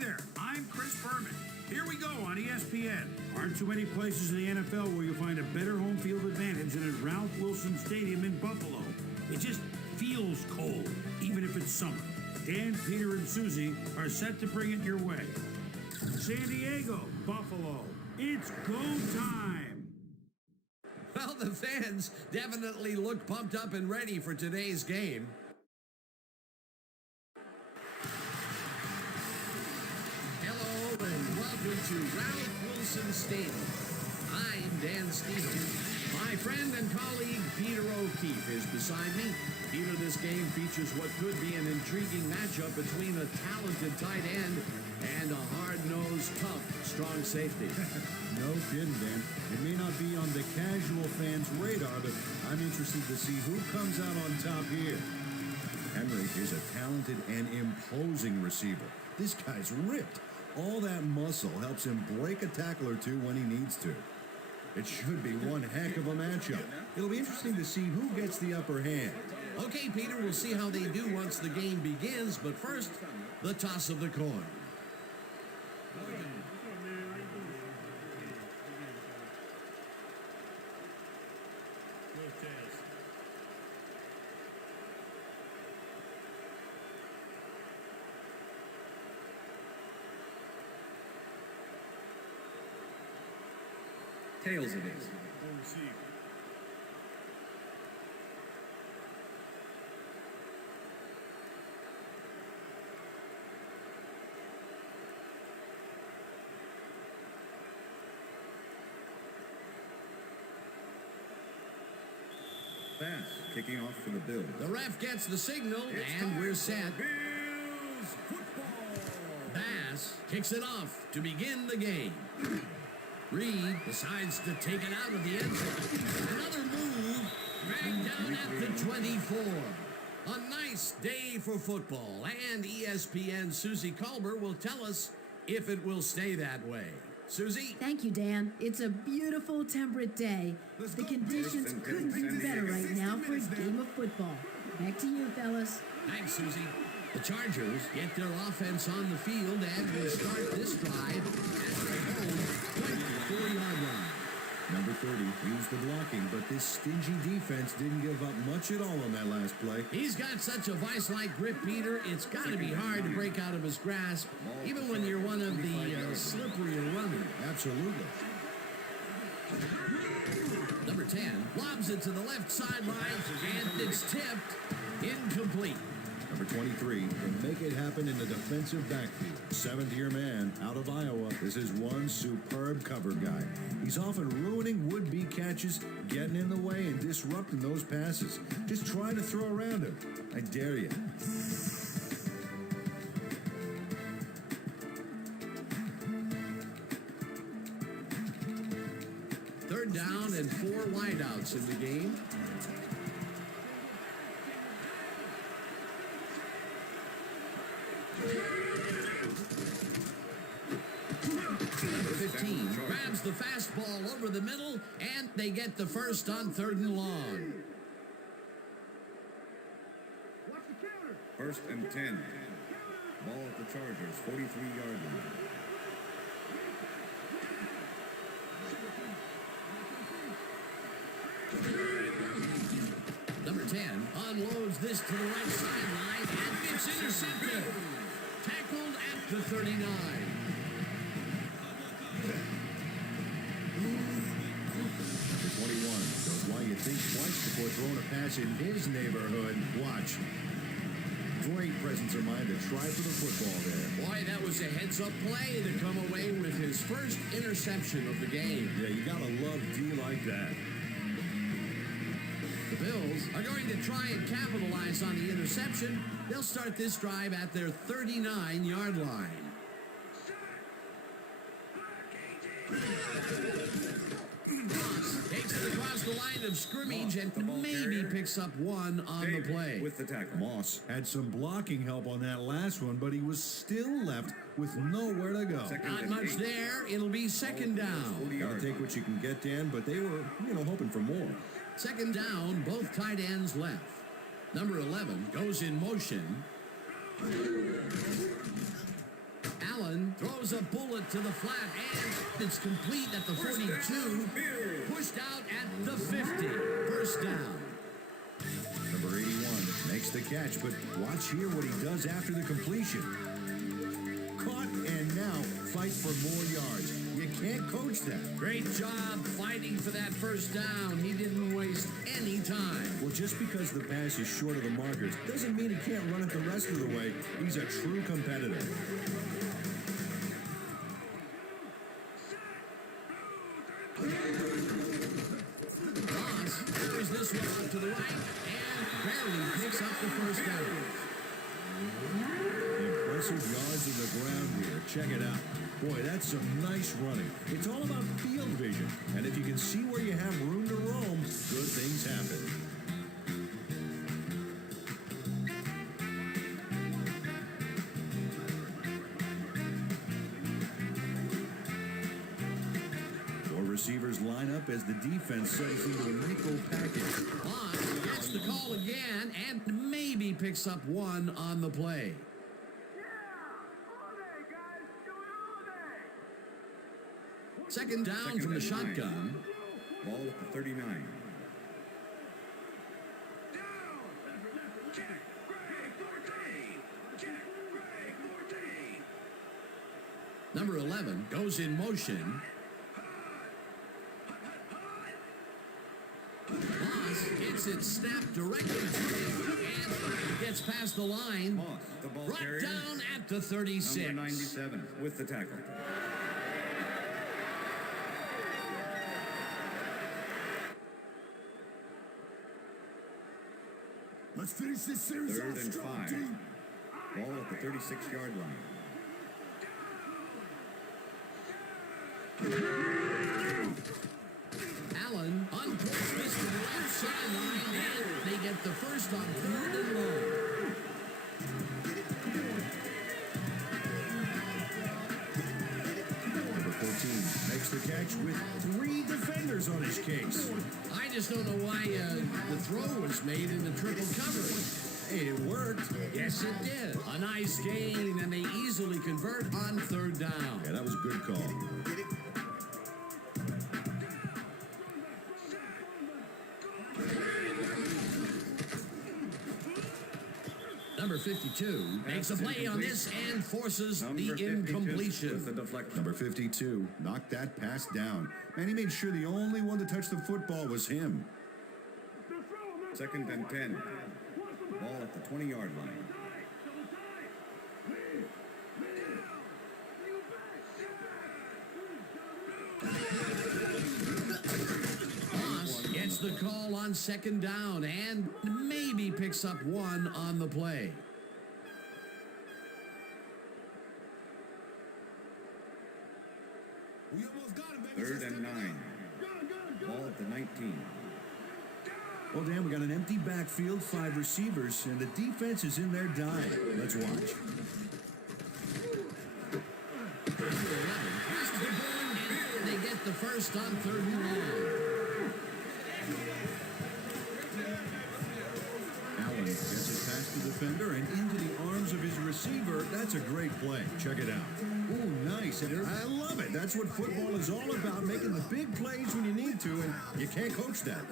there, I'm Chris Berman. Here we go on ESPN. Aren't too many places in the NFL where you'll find a better home field advantage than at Ralph Wilson Stadium in Buffalo. It just feels cold, even if it's summer. Dan, Peter, and Susie are set to bring it your way. San Diego, Buffalo, it's go time! Well, the fans definitely look pumped up and ready for today's game. Hello and welcome to Ralph Wilson Stadium. I'm Dan Stevens. My friend and colleague Peter O'Keefe is beside me. Peter, this game features what could be an intriguing matchup between a talented tight end and a hard-nosed, tough, strong safety. No kidding, Dan. It may not be on the casual fan's radar, but I'm interested to see who comes out on top here. Henry is a talented and imposing receiver. This guy's ripped. All that muscle helps him break a tackle or two when he needs to. It should be one heck of a matchup. It'll be interesting to see who gets the upper hand. Okay, Peter, we'll see how they do once the game begins, but first, the toss of the coin. Tails it is. Pass, kicking off for the Bills. The ref gets the signal, and we're set. Bills football! Bass kicks it off to begin the game. Reed decides to take it out of the end zone. Another move, dragged down at the 24. A nice day for football, and ESPN Susie Colbert will tell us if it will stay that way. Susie? Thank you, Dan. It's a beautiful, temperate day. The conditions couldn't be better right now for a game of football. Back to you, fellas. Thanks, Susie. The Chargers get their offense on the field and will start this drive at their home 24-yard line. Number 30 used the blocking, but this stingy defense didn't give up much at all on that last play. He's got such a vice-like grip, Peter. It's got to be hard to break out of his grasp, even when you're one of the slipperier runners. Absolutely. Number 10 lobs it to the left sideline, and it's tipped incomplete. Number 23 can make it happen in the defensive backfield. Seventh-year man out of Iowa. This is one superb cover guy. He's often ruining would-be catches, getting in the way and disrupting those passes. Just try to throw around him. I dare you. Third down and 4 wideouts in the game. 15 grabs the fastball over the middle, and they get the first on 3rd and long. First and 10. Ball at the Chargers, 43-yard line. Number 10 unloads this to the right sideline, and it's intercepted. Tackled at the 39. Number 21 shows why you think twice before throwing a pass in his neighborhood. Watch. Great presence of mind to try for the football there. Boy, that was a heads-up play to come away with his first interception of the game. Yeah, you gotta love D like that. The Bills are going to try and capitalize on the interception. They'll start this drive at their 39-yard line. Takes it across the line of scrimmage and maybe picks up one on the play. With the tackle. Moss had some blocking help on that last one, but he was still left with nowhere to go. Not much there. It'll be 2nd down. Gotta take what you can get, Dan, but they were, hoping for more. 2nd down, both tight ends left. Number 11 goes in motion. Allen throws a bullet to the flat, and it's complete at the 42, pushed out at the 50. First down. Number 81 makes the catch, but watch here what he does after the completion. Caught and now fight for more yards. You can't coach that. Great job fighting for that first down. He didn't waste any time. Well, just because the pass is short of the markers doesn't mean he can't run it the rest of the way. He's a true competitor. Ross carries this one up to the right and barely picks up the first down. Impressive yards in the ground here. Check it out. Boy, that's some nice running. It's all about field vision. And if you can see where you have room to roam, good things happen. Four receivers line up as the defense settles into a nickel package. Bond gets the call again and maybe picks up one on the play. Second down from the shotgun. Ball at the 39. Number 11 goes in motion. Moss gets it snapped directly to him and gets past the line. Moss, the ball Brought carrier. down at the 36. Number 97 with the tackle. Let's finish this series Third off and strong, 5. team. Ball at the 36-yard line. Allen uncorks this to the left sideline, and they get the first on 3rd and long. Number 14 makes the catch with 3 defenders on his case. I just don't know why the throw was made in the triple coverage. Hey, it worked. Yes, it did. A nice gain, and they easily convert on 3rd down. Yeah, that was a good call. Number 52 makes a play on this and forces Number the 52 with the incompletion. deflection. Number 52 knocked that pass down. And he made sure the only one to touch the football was him. Second and 10. Ball at the 20-yard line. Moss gets the call on 2nd down and maybe picks up one on the play. We almost got him, baby. Third and 9. Ball at the 19. Well, Dan, we got an empty backfield, 5 receivers, and the defense is in their dive. Let's watch. And they get the first on 3rd and long. Allen gets it past the defender and into the arms of his receiver. That's a great play. Check it out. Ooh, nice. And I love it. That's what football is all about, making the big plays when you need to, and you can't coach that.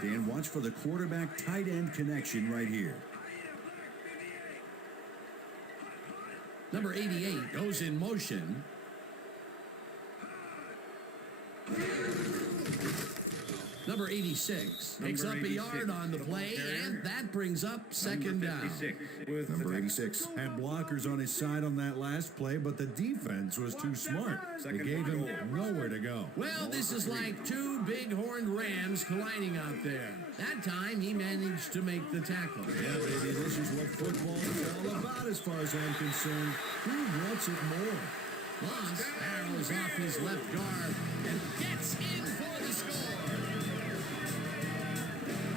Dan, watch for the quarterback-tight end connection right here. Number 88 goes in motion. Number 86 picks up a yard on the play, and that brings up 2nd down. Number 86 had blockers on his side on that last play, but the defense was too smart. They gave him nowhere to go. Well, this is like 2 big-horned rams colliding out there. That time, he managed to make the tackle. Yeah, baby, this is what football is all about as far as I'm concerned. Who wants it more? Moss barrels off his left guard and gets in for the score.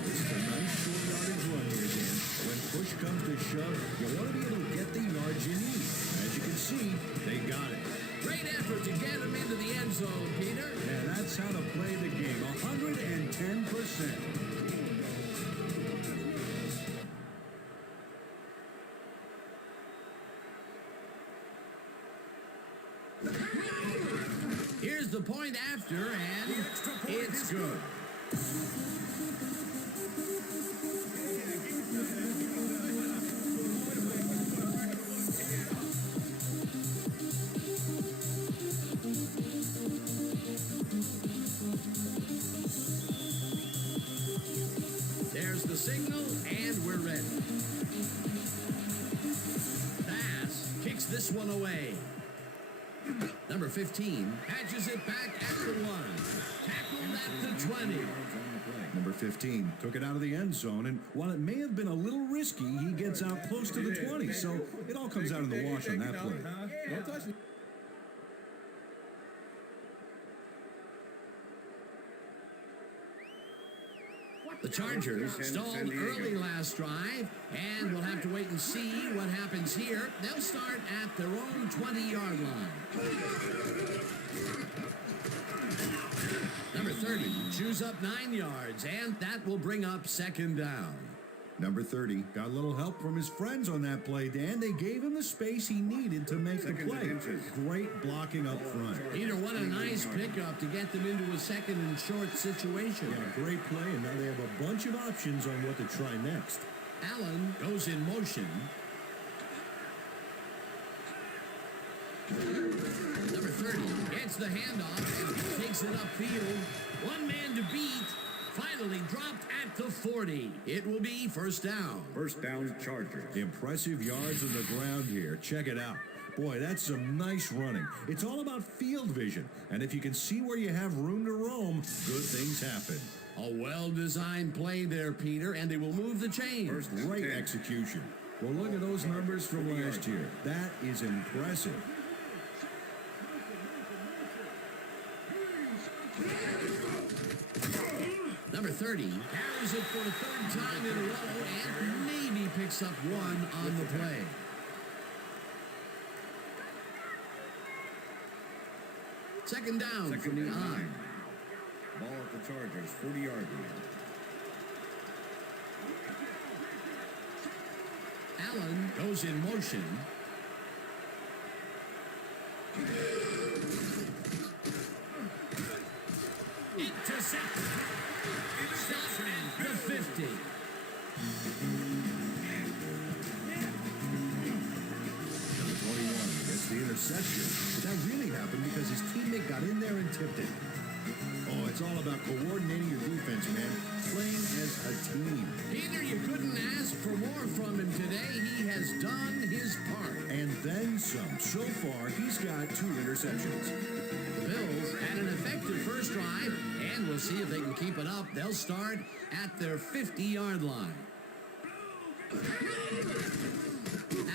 It's a nice short yardage run here, Dan. When push comes to shove, you want to be able to get the yards you need. As you can see, they got it. Great effort to get him into the end zone, Peter. Yeah, that's how to play the game. 110%. the point after, and it's good. There's the signal, and we're ready. Pass kicks this one away. Number 15 patches it back at the 1. Tackled at the 20. Number 15 took it out of the end zone, and while it may have been a little risky, he gets out close to the 20, so it all comes out in the wash on that play. Don't touch me. The Chargers stalled early last drive, and we'll have to wait and see what happens here. They'll start at their own 20-yard line. Number 30 chews up 9 yards, and that will bring up second down. Number 30 got a little help from his friends on that play, Dan. They gave him the space he needed to make the play. Great blocking up front. Peter, what a nice pickup to get them into a second and short situation. Yeah, great play, and now they have a bunch of options on what to try next. Allen goes in motion. Number 30 gets the handoff and takes it upfield. One man to beat. Finally dropped at the 40. It will be first down. First down, Chargers. Impressive yards on the ground here. Check it out. Boy, that's some nice running. It's all about field vision. And if you can see where you have room to roam, good things happen. A well-designed play there, Peter, and they will move the chains. Great execution. Well, look at those numbers from last year. That is impressive. Number 30 carries it for the third time in a row and maybe picks up one on the play. Second down from the line. Ball at the Chargers, 40-yard line. Allen goes in motion. Intercepted. Stop at the 50. Number 21 gets the interception. But that really happened because his teammate got in there and tipped it. Oh, it's all about coordinating your defense, man. Playing as a team. Peter, you couldn't ask for more from him today. He has done his part. And then some. So far, he's got 2 interceptions. The Bills had an effective first drive, and we'll see if they can keep it up. They'll start at their 50-yard line.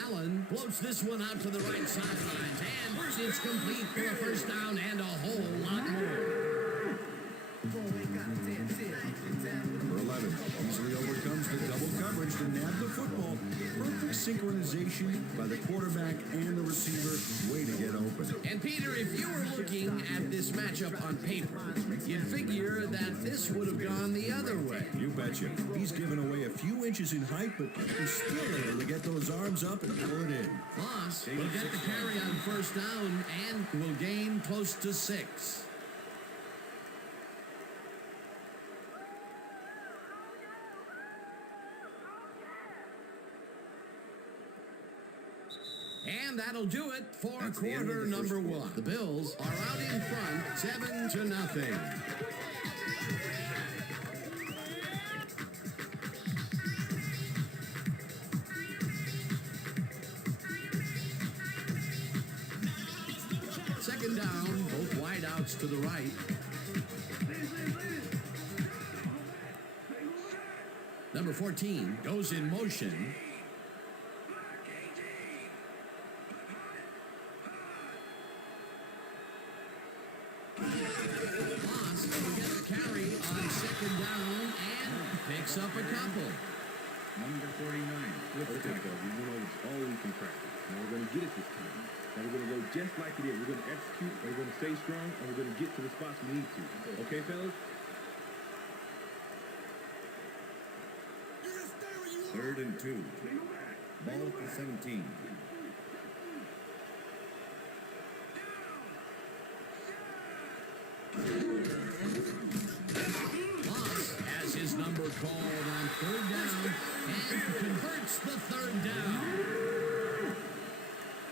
Allen floats this one out to the right sidelines, and it's complete for a first down and a whole lot more. Number 11 easily overcomes the double coverage to nab the football. Perfect synchronization by the quarterback and the receiver. Way to get open. And Peter, if you were looking at this matchup on paper, you'd figure that this would have gone the other way. You betcha. He's given away a few inches in height, but he's still able to get those arms up and pull it in. Moss will get the carry on first down and will gain close to 6. And that'll do it for quarter number 1. The Bills are out in front, 7-0. Second down, both wideouts to the right. Number 14 goes in motion. Moss will get the carry on second down and picks up a couple. Number 49. With the tackle. We went over all we can practice. Now we're going to get it this time. Now we're going to go just like it is. We're going to execute, and we're going to stay strong, and we're going to get to the spots we need to. Okay, fellas? Third and 2. Ball at the 17. gets the third down.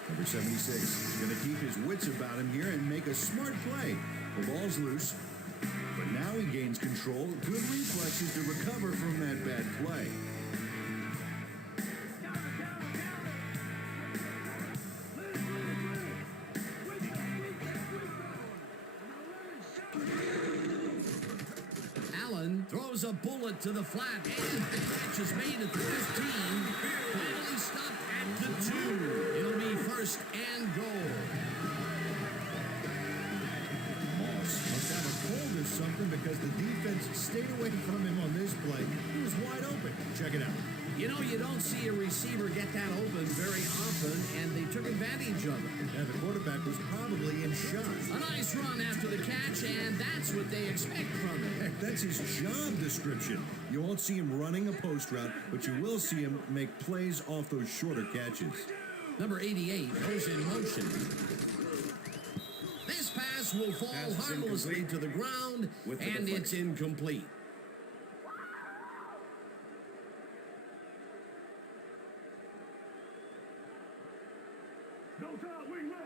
Number 76 is going to keep his wits about him here and make a smart play. The ball's loose, but now he gains control. Good reflexes to recover from that bad play. Allen throws a bullet to the flat, and the catch is made at the 15. Finally stopped at the 2. It'll be first and goal. Moss must have a cold or something because the defense stayed away from him on this play. He was wide open. Check it out. You know, you don't see a receiver get that open very often, and they took advantage of it. And the quarterback was probably in shock. A nice run after the catch, and that's what they expect from him. Heck, that's his job description. You won't see him running a post route, but you will see him make plays off those shorter catches. Number 88 goes in motion. This pass will fall harmlessly to the ground, and it's incomplete.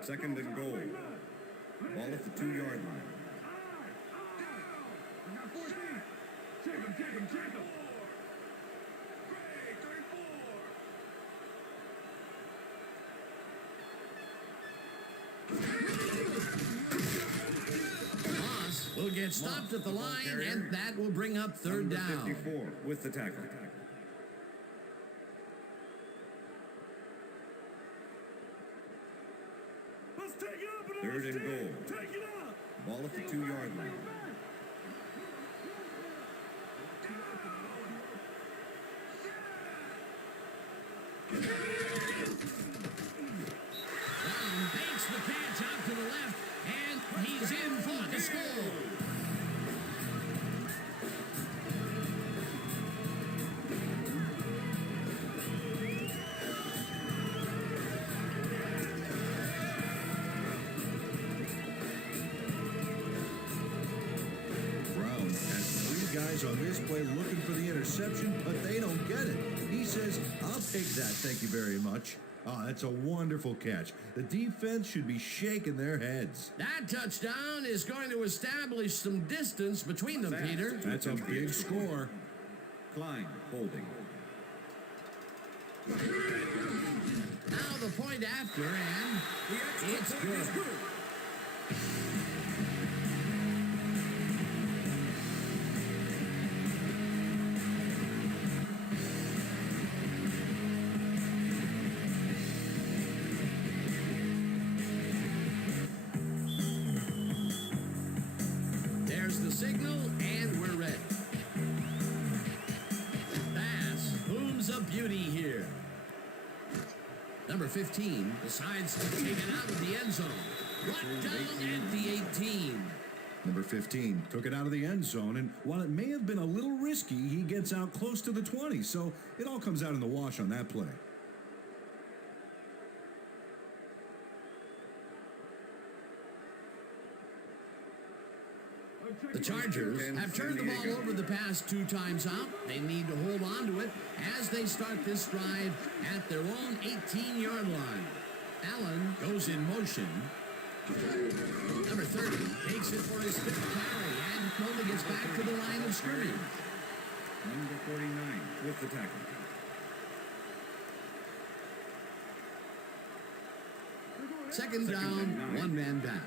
Second and goal. Ball at the 2-yard line. Moss will get stopped at the line, and that will bring up third down. 54 with the tackle. Third and goal. Ball at the 2-yard line. Brown makes the catch out to the left, and he's in for the score. Brown has 3 guys on this play looking for the interception, but they don't get it. He says, I'll take that, thank you very much. Oh, that's a wonderful catch. The defense should be shaking their heads. That touchdown is going to establish some distance between them, Peter. That's a big score. Klein holding. Now the point after, and it's good. There's the signal, and we're ready. Pass booms a beauty here. Number 15 decides to take it out of the end zone. Brought down at the 18. Number 15 took it out of the end zone, and while it may have been a little risky, he gets out close to the 20, so it all comes out in the wash on that play. The Chargers have turned the ball over the past 2 times out. They need to hold on to it as they start this drive at their own 18-yard line. Allen goes in motion. Number 30 takes it for his 5th carry and only gets back to the line of scrimmage. Number 49 with the tackle. Second down, 1 man down.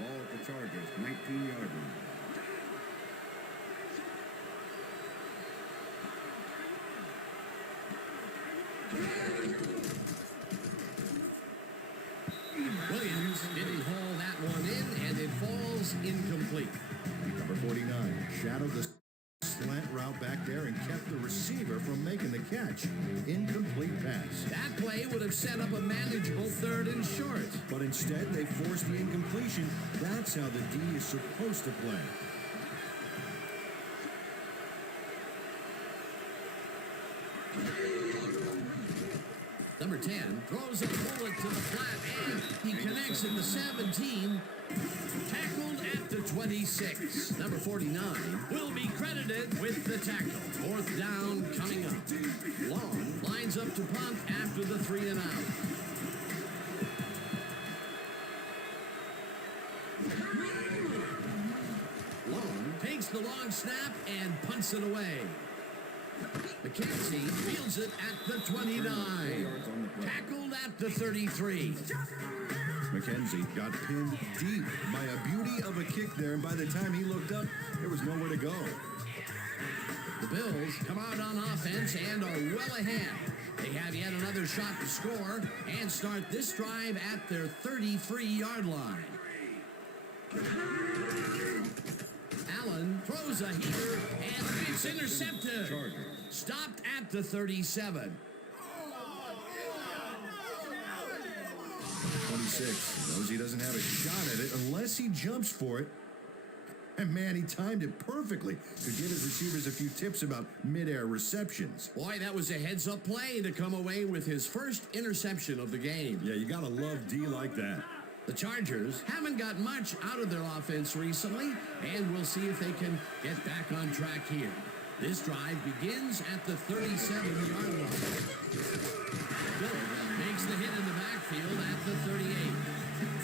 Ball at the Chargers, 19-yard line. Williams didn't haul that one in, and it falls incomplete. Number 49 shadowed the slant route back there and kept the receiver from making the catch. Incomplete pass. That play would have set up a manageable 3rd and short. But instead, they forced the incompletion. That's how the D is supposed to play. Number 10 throws a bullet to the flat, and he connects at the 17. Tackled at the 26. Number 49 will be credited with the tackle. 4th down coming up. Long lines lines up to punt after the 3-and-out. Long takes the long snap and punts it away. McKenzie fields it at the 29. Tackled at the 33. McKenzie got pinned deep by a beauty of a kick there, and by the time he looked up, there was nowhere to go. The Bills come out on offense and are well ahead. They have yet another shot to score and start this drive at their 33-yard line. Allen throws a heater and it's intercepted. Stopped at the 37. 26 knows he doesn't have a shot at it unless he jumps for it. And man, he timed it perfectly. Could give his receivers a few tips about mid-air receptions. Boy, that was a heads-up play to come away with his first interception of the game. Yeah, you gotta love D like that. The Chargers haven't got much out of their offense recently, and we'll see if they can get back on track here. This drive begins at the 37-yard line. Phillips makes the hit in the backfield at the 38.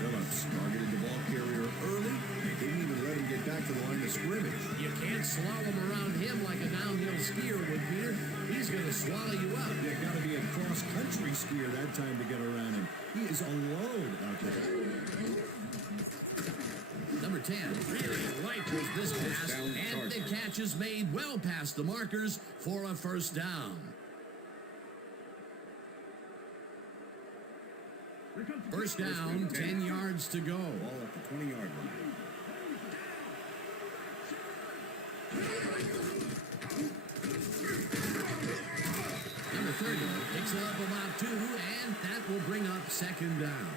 Phillips targeted the ball carrier early. They didn't even let him get back to the line of scrimmage. You can't slalom around him like a downhill skier would, Peter. He's going to swallow you up. You gotta be a cross-country skier that time to get around him. He is alone out there. Number 10 really liked this pass, and the catch is made well past the markers for a first down. First down, 10 yards to go. Ball at the 20-yard line. Number 30 picks it up about 2, and that will bring up second down.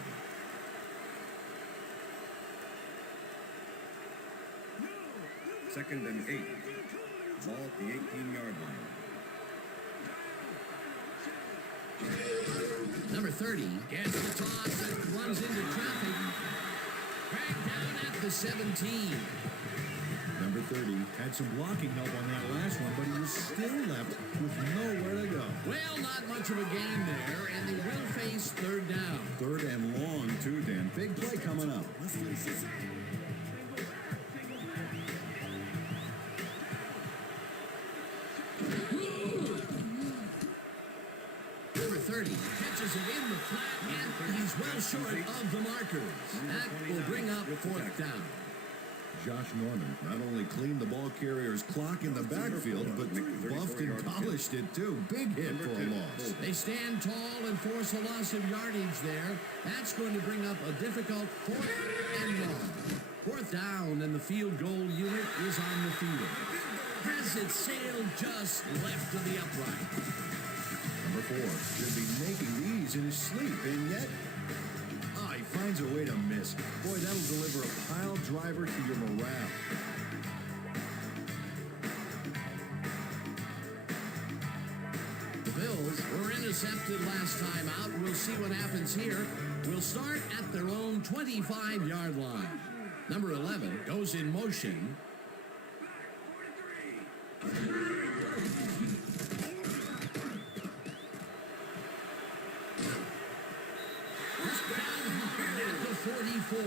Second and 8. Ball at the 18-yard line. Number 30 gets the toss and runs into traffic. Dragged down at the 17. Number 30 had some blocking help on that last one, but he was still left with nowhere to go. Well, not much of a gain there, and they will face third down. Third and long, too, Dan. Big play coming up. Number 30 catches it in the flat, and he's well short of the markers. That will bring up fourth down. Josh Norman not only cleaned the ball carrier's clock in the backfield, but buffed and polished it, too. Big hit for a loss. They stand tall and force a loss of yardage there. That's going to bring up a difficult fourth and long. Fourth down, and the field goal unit is on the field. Has it sailed just left of the upright. Number 4 should be making these in his sleep, and yet he finds a way to miss. Boy, that'll deliver a pile driver to your morale. The Bills were intercepted last time out. We'll see what happens here. We'll start at their own 25-yard line. Number 11 goes in motion. At the 44.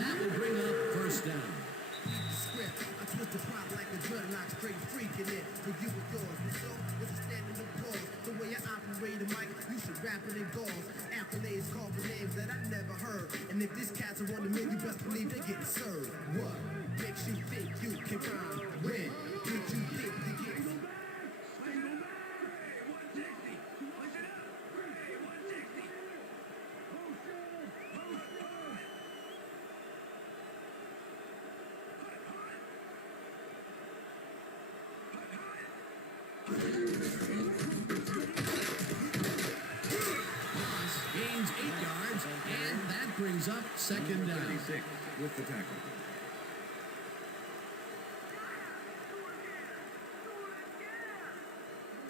That will bring up first down. Script, I twist the plot like a dreadlock, straight freaking it. For you and yours, the show is a standing applause. The way I operate a mic, you should rap it in gauze. Accolades call for names that I never heard. And if this cat's a one to million, best believe they get served. What makes you think you can rhyme? When did you think you get Gains 8 yards, and that brings up second down. 36 with the tackle.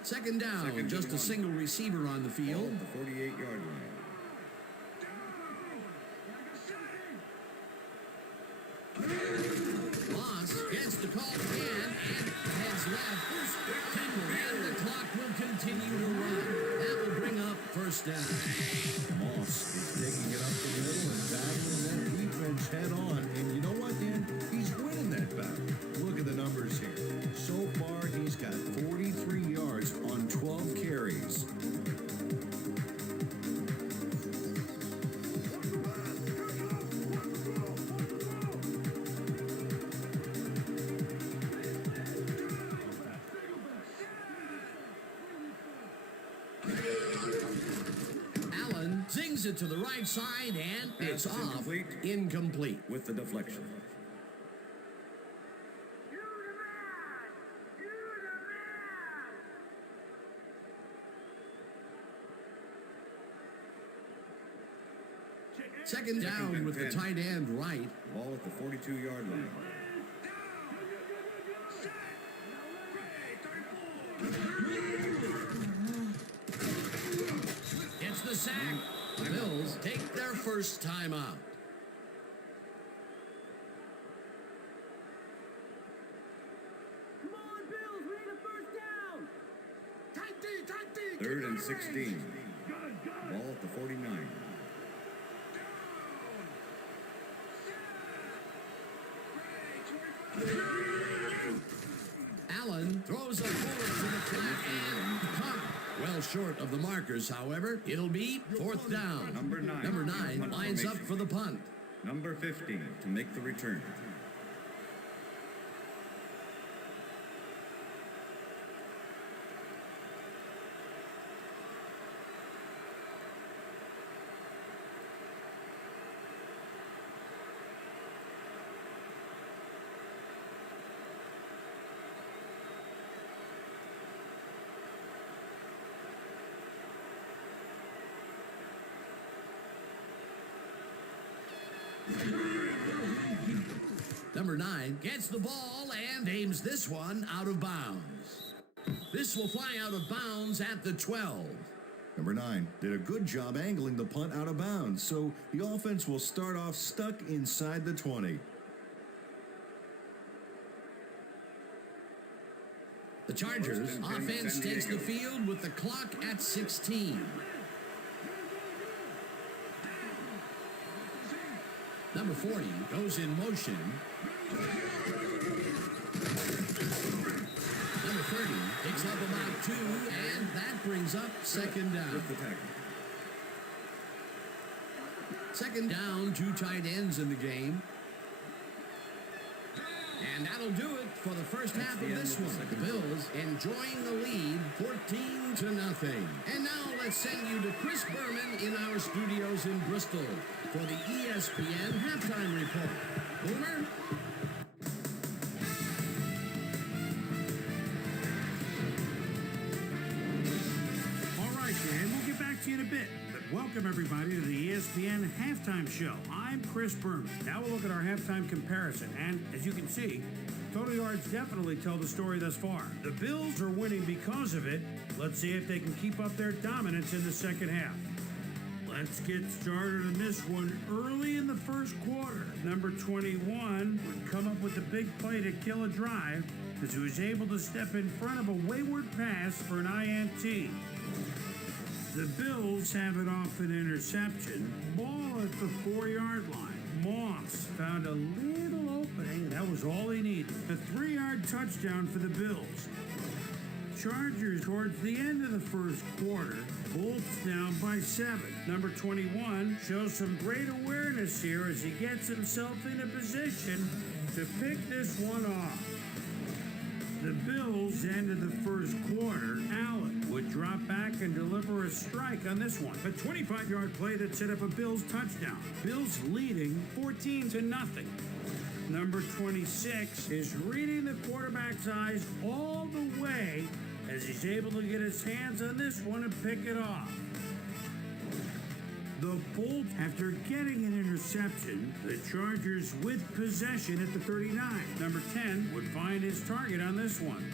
Second down, just a single receiver on the field. The 48-yard line. Moss gets the call again and heads left. And the clock will continue to run. That will first down. Moss is taking it up the middle and battling that defense head on. And you know what, Dan? He's winning that battle. Look at the numbers here. So far, he's got 43 yards on 12 carries. Allen zings it to the right side, and it's off. Incomplete. With the deflection. Second down with the tight end right. Ball at the 42-yard line. It's the sack. The Bills take their first time out. Come on, Bills, we need a first down. Tight D. 3rd and 16. Ball at the 49. Allen throws a bullet to the flat and punt. Well short of the markers, however. It'll be 4th down. Number 9. Number 9 lines up for the punt. Number 15 to make the return. Number 9 gets the ball and aims this one out of bounds. This will fly out of bounds at the 12. Number 9 did a good job angling the punt out of bounds, so the offense will start off stuck inside the 20. The Chargers offense takes the field with the clock at 16. Number 40 goes in motion. Number 30 picks up about 2, and that brings up second down. Second down, 2 tight ends in the game. And that'll do it for the first half of this one. The Bills enjoying the lead, 14-0. And now let's send you to Chris Berman in our studios in Bristol for the ESPN halftime report. Boomer? All right, Dan, we'll get back to you in a bit. But welcome, everybody, to the ESPN Halftime Show. I'm Chris Berman. Now we'll look at our halftime comparison. And as you can see, total yards definitely tell the story thus far. The Bills are winning because of it. Let's see if they can keep up their dominance in the second half. Let's get started on this one early in the first quarter. Number 21 would come up with a big play to kill a drive as he was able to step in front of a wayward pass for an INT. The Bills have it off an interception. Ball at the 4-yard line. Moss found a little opening. That was all he needed. A 3-yard touchdown for the Bills. Chargers towards the end of the first quarter. Bolts down by 7. Number 21 shows some great awareness here as he gets himself in a position to pick this one off. The Bills ended the first quarter. Allen would drop back and deliver a strike on this one. A 25-yard play that set up a Bills touchdown. Bills leading 14-0. Number 26 is reading the quarterback's eyes all the way as he's able to get his hands on this one and pick it off. The Bolt, after getting an interception, the Chargers with possession at the 39. Number 10 would find his target on this one.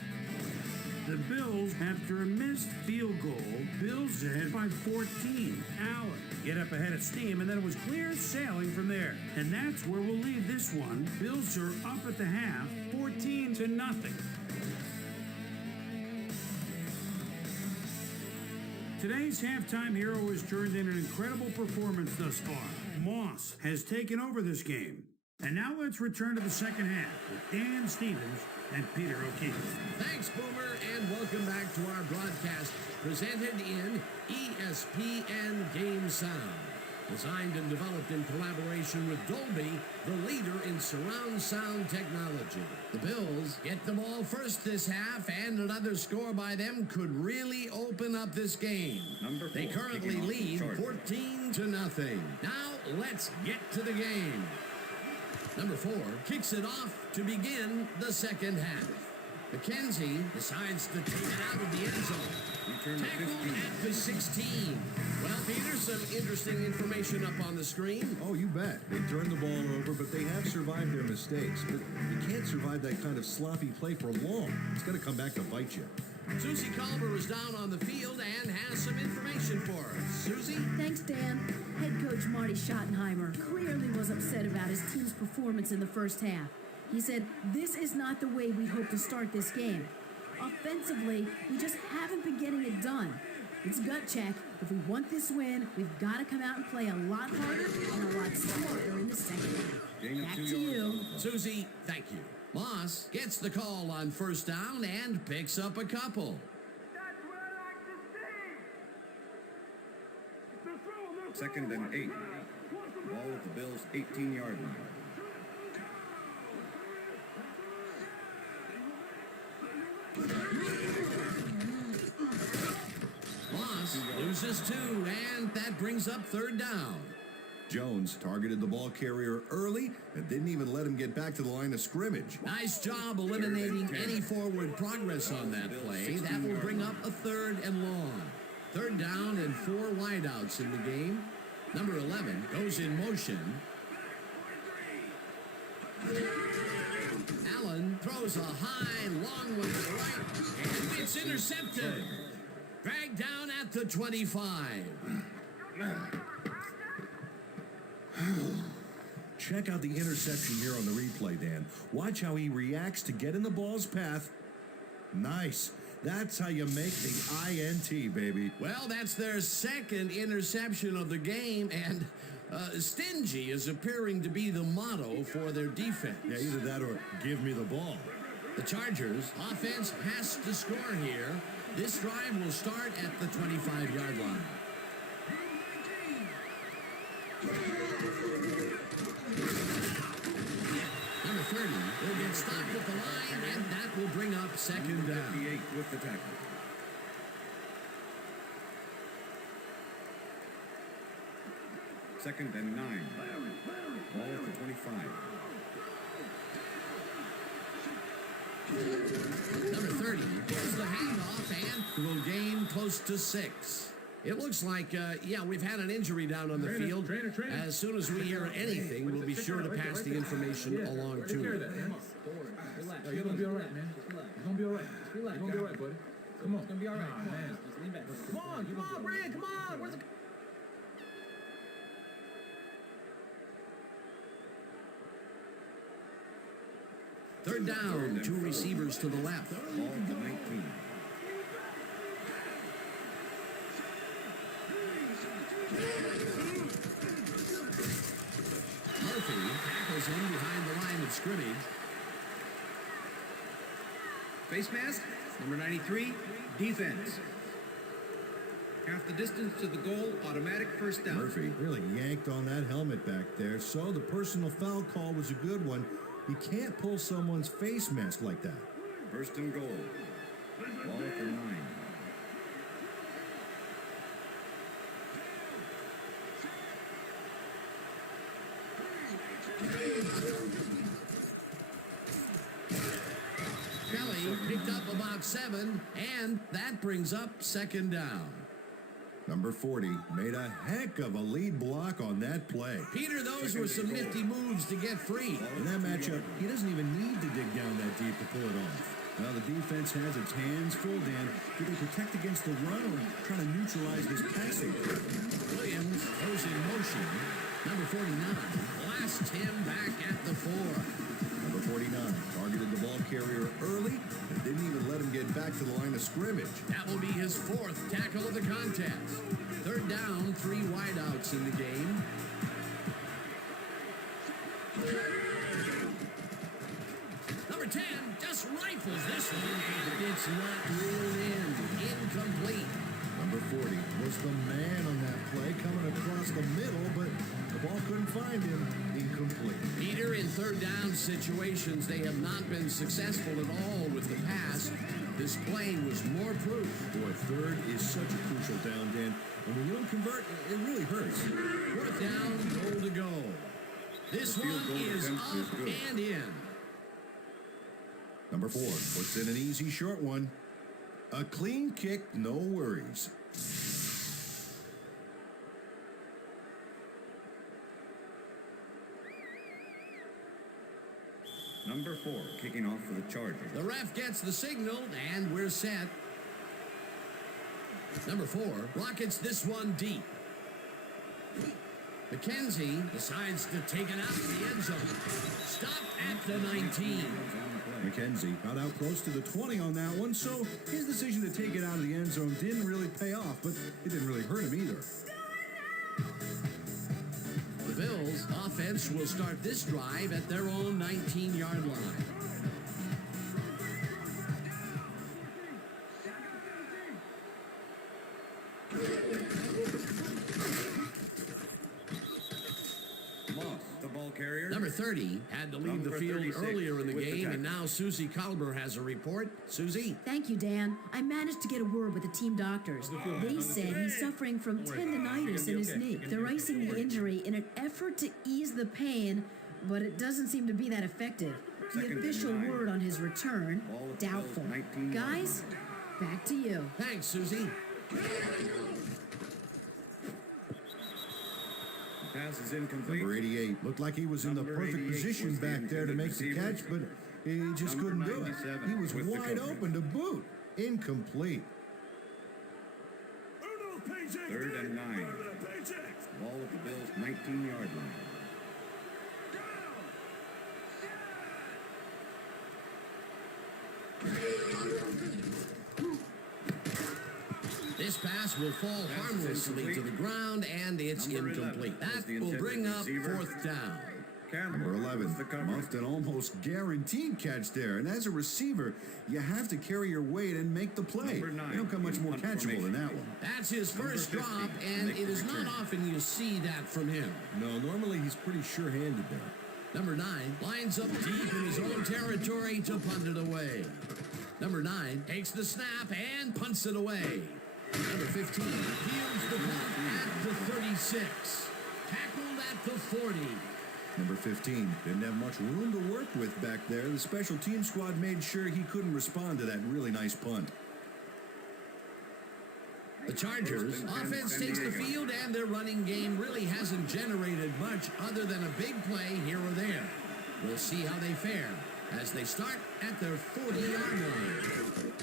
The Bills, after a missed field goal, Bills ahead by 14. Allen get up ahead of steam, and then it was clear sailing from there. And that's where we'll leave this one. Bills are up at the half, 14-0. Today's halftime hero has turned in an incredible performance thus far. Moss has taken over this game. And now let's return to the second half with Dan Stevens and Peter O'Keefe. Thanks, Boomer, and welcome back to our broadcast presented in ESPN Game Sound. Designed and developed in collaboration with Dolby, the leader in surround sound technology. The Bills get the ball first this half, and another score by them could really open up this game. They currently lead 14-0. Now let's get to the game. Number 4 kicks it off to begin the second half. McKenzie decides to take it out of the end zone. Tackled at the 16. Well, Peter, some interesting information up on the screen. Oh, you bet. They turned the ball over, but they have survived their mistakes. But you can't survive that kind of sloppy play for long. It's going to come back to bite you. Susie Culver is down on the field and has some information for us. Susie? Thanks, Dan. Head coach Marty Schottenheimer clearly was upset about his team's performance in the first half. He said, "This is not the way we hope to start this game. Offensively, we just haven't been getting it done. It's gut check. If we want this win, we've got to come out and play a lot harder and a lot smarter in the second half." Back to you. Susie, thank you. Moss gets the call on first down and picks up a couple. Second and 8. Ball at the Bills' 18-yard line. Moss loses 2, and that brings up third down. Jones targeted the ball carrier early and didn't even let him get back to the line of scrimmage. Nice job eliminating any forward progress on that play. That will bring up a third and long. Third down and 4 wideouts in the game. Number 11 goes in motion. Allen throws a high, long one to the right, and it's intercepted. Dragged down at the 25. Check out the interception here on the replay, Dan. Watch how he reacts to get in the ball's path. Nice. That's how you make the INT, baby. Well, that's their second interception of the game, and stingy is appearing to be the motto for their defense. Yeah, either that or give me the ball. The Chargers' offense has to score here. This drive will start at the 25-yard line. Number 30 will get stopped at the line, and that will bring up second down. 58 with the tackle. Second and 9. Ball at the 25. Number 30 gets the handoff and will gain close to 6. It looks like, we've had an injury down on the field. As soon as we hear anything, we'll be sure to pass the information along to you. You're going to be all right, man. You're going to be all right. You're going to be all right, buddy. Come on. It's going to be all right. Come on, man. Come on, Brand. Come on. Where's the... Third down, 2 receivers to the left. Ball at the 19. Murphy tackles him behind the line of scrimmage. Face mask, number 93, defense. Half the distance to the goal, automatic first down. Murphy really yanked on that helmet back there, so the personal foul call was a good one. You can't pull someone's face mask like that. First and goal. Ball at the 9. Kelly picked up about 7, and that brings up second down. Number 40 made a heck of a lead block on that play. Peter, those were some nifty moves to get free. In that matchup, he doesn't even need to dig down that deep to pull it off. Now the defense has its hands full, Dan. Do they protect against the run or try to neutralize this passing? Williams goes in motion. Number 49, blasts him back at the 4. Number 49 targeted the ball carrier early and didn't even let him get back to the line of scrimmage. That will be his 4th tackle of the contest. 3rd down, 3 wideouts in the game. Number 10 just rifles this one, but it's not ruled in. Incomplete. Number 40 was the man on that play, coming across the middle, but the ball couldn't find him. Incomplete. Peter, in 3rd down situations, they have not been successful at all with the pass. This play was more proof. Boy, 3rd is such a crucial down, Dan. And when you don't convert, it really hurts. 4th down, goal to go. This one is up and in. Number 4 puts in an easy short one. A clean kick, no worries. Number 4 kicking off for the Chargers. The ref gets the signal, and we're set. Number 4 rockets this one deep. McKenzie decides to take it out of the end zone. Stopped at the 19. McKenzie got out close to the 20 on that one, so his decision to take it out of the end zone didn't really pay off, but it didn't really hurt him either. The Bills' offense will start this drive at their own 19-yard line. The ball carrier. Number 30 had to leave the Number field 36 earlier in the with the game, and tackle. now Susie Colber has a report. Susie? Thank you, Dan. I managed to get a word with the team doctors. They said he's suffering from tendonitis in his knee. They're icing the injury in an effort to ease the pain, but it doesn't seem to be that effective. The Second and official 9. word on his return, Ball at the Bills' doubtful. 19 Guys, back to you. Thanks, Susie. Pass is incomplete. Number 88 looked like he was in the Number perfect 88 position was the back there to intended make the receiver. catch, but he just Number couldn't do it. 97 He was with the wide coverage. open to boot. Incomplete. 3rd and 9. Ball at the Bills' 19-yard line. This pass will fall harmlessly to the ground, and it's Number 11 incomplete. was That the will intended bring up receiver. 4th down. Number 11 the coverage. muffed an almost guaranteed catch there. And as a receiver, you have to carry your weight and make the play. Number 9 You don't come much in more punt catchable than formation. that one. That's his Number first 50 drop, and makes it the is not return. often you see that from him. No, normally he's pretty sure-handed there. Number 9 lines up deep in his own territory to punt it away. Number 9 takes the snap and punts it away. Number 15 fields the punt at the 36. Tackled at the 40. Number 15 didn't have much room to work with back there. The special team squad made sure he couldn't respond to that really nice punt. The Chargers offense takes the field, and their running game really hasn't generated much other than a big play here or there. We'll see how they fare as they start at their 40-yard line.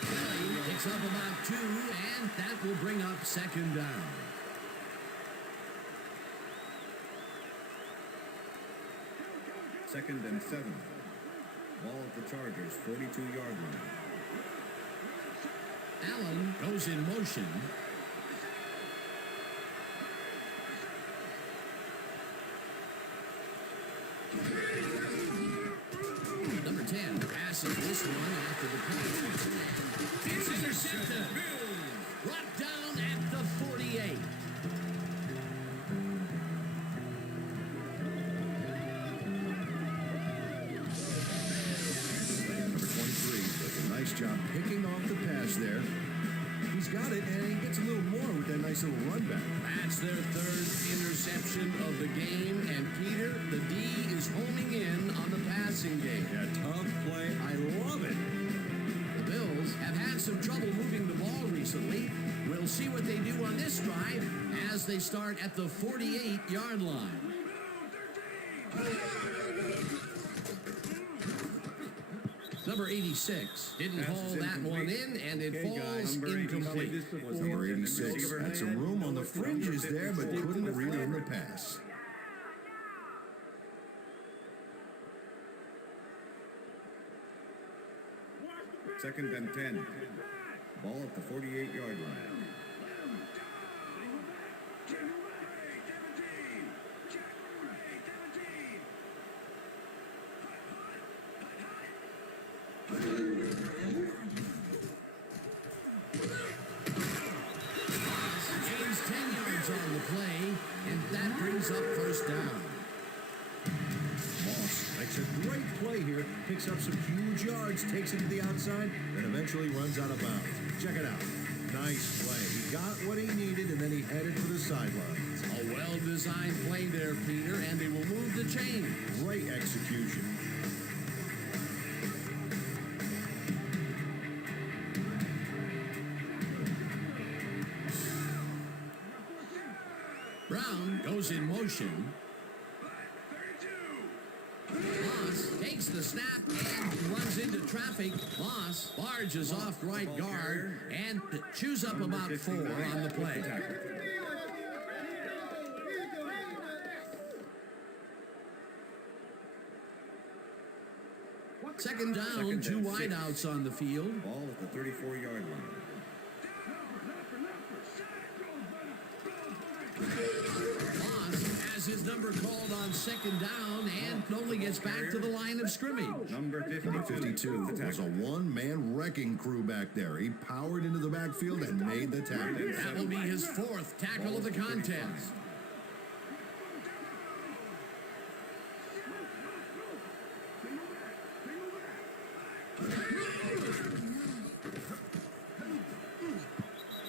Kelly picks up about 2, and that will bring up 2nd down. Second and 7. Ball at the Chargers' 42-yard line. Allen goes in motion. Number 10 passes this one after the play. It's intercepted. Brought down at the 48. Number 23 does a nice job picking off the pass there. He's got it, and he gets a little more with that nice little run back. That's their 3rd interception of the game, and Peter, the D is homing in on the passing game. Yeah, tough play. I love it. The Bills have had some trouble moving the ball recently. We'll see what they do on this drive as they start at the 48-yard line. Number Number 86 didn't Pass is haul that one incomplete. in, and it Okay, guys. falls Number 86 incomplete. was Number hit. 86 had some room on the fringes there, but couldn't reel in the pass. Second and 10. Ball at the 48-yard line. Gains 10 yards on the play, and that brings up first down. Moss makes a great play here, picks up some huge yards, takes it to the outside, and eventually runs out of bounds. Check it out. Nice play. He got what he needed, and then he headed for the sidelines. A well-designed play there, Peter, and they will move the chain. Great execution. Brown goes in motion. Moss takes the snap and runs into traffic. Moss barges off right guard and chews up about 4 on the play. Second down, 2 wideouts on the field. Ball at the 34-yard line. Moss has his number called on second down and only gets back to the line of scrimmage. Number 52. Number 52 was a one-man wrecking crew back there. He powered into the backfield and made the tackle. That will be his 4th tackle of the contest.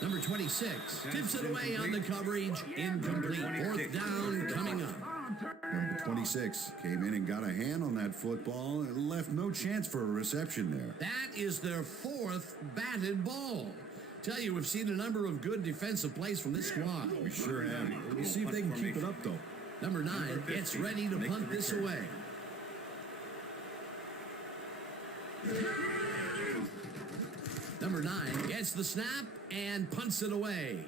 Number 26 tips it away on the coverage. Incomplete. 4th down coming up. Number 26 came in and got a hand on that football and left no chance for a reception there. That is their 4th batted ball. Tell you, we've seen a number of good defensive plays from this squad. We sure have. We'll see if they can keep it up, though. Number 9 gets ready to punt this away. Number 9 gets the snap and punts it away.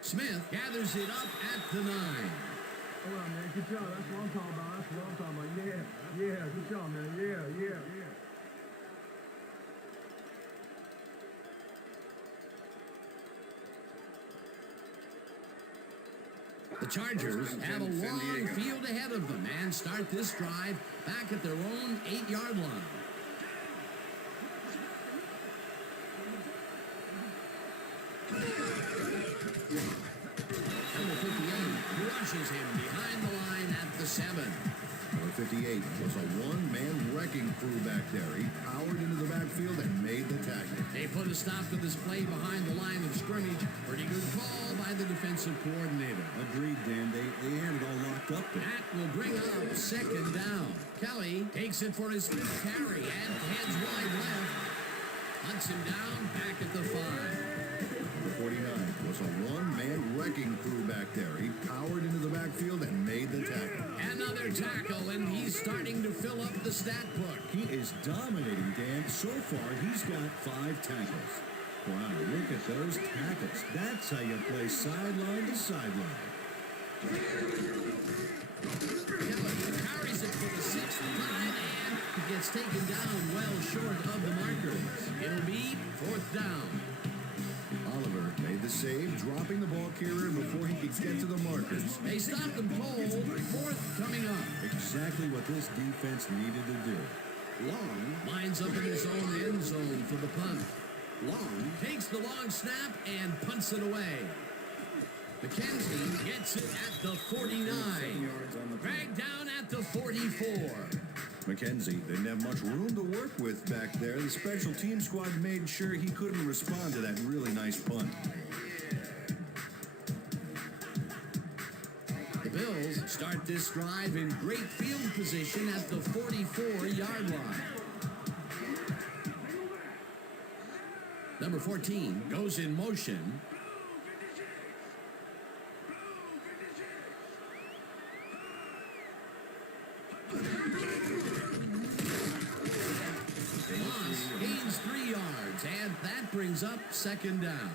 Smith gathers it up at the 9. All right, man. Good job. That's what I'm talking about. That's what I'm talking about. Yeah. Good job, man. Yeah. The Chargers have a long field ahead of them and start this drive back at their own 8-yard line. Number 58 rushes him behind the line at the 7. Number 58 was a one-man wrecking crew back there. He powered into the backfield and made the tackle. They put a stop to this play behind the line of scrimmage. Pretty good call by the defensive coordinator. Agreed, Dan. They had it all locked up there. That will bring up second down. Kelly takes it for his 5th carry and heads wide left. Hunts him down back at the 5. Number 49 was a one-man wrecking crew back there. He powered into the backfield and made the tackle. Another tackle, and he's starting to fill up the stat book. He is dominating, Dan. So far, he's got 5 tackles. Wow, look at those tackles. That's how you play sideline to sideline. Kelly carries it for the 6th time, and he gets taken down well short of the markers. It'll be 4th down. Oliver made the save, dropping the ball carrier before he could get to the markers. They stopped them cold. 4th coming up. Exactly what this defense needed to do. Long lines up in his own end zone for the punt. Long takes the long snap and punts it away. McKenzie gets it at the 49. Dragged down at the 44. McKenzie didn't have much room to work with back there. The special team squad made sure he couldn't respond to that really nice punt. The Bills start this drive in great field position at the 44-yard line. Number 14 goes in motion. and that brings up second down.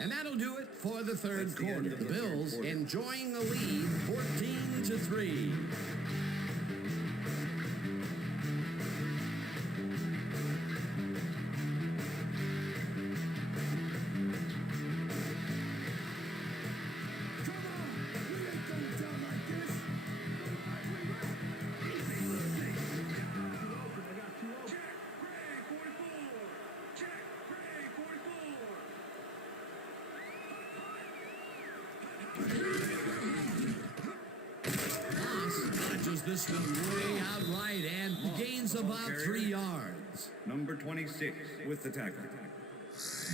And that'll do it for the third quarter. The Bills enjoying a lead, 14-3. This one way out right and gains about 3 yards. Number 26 with the tackle.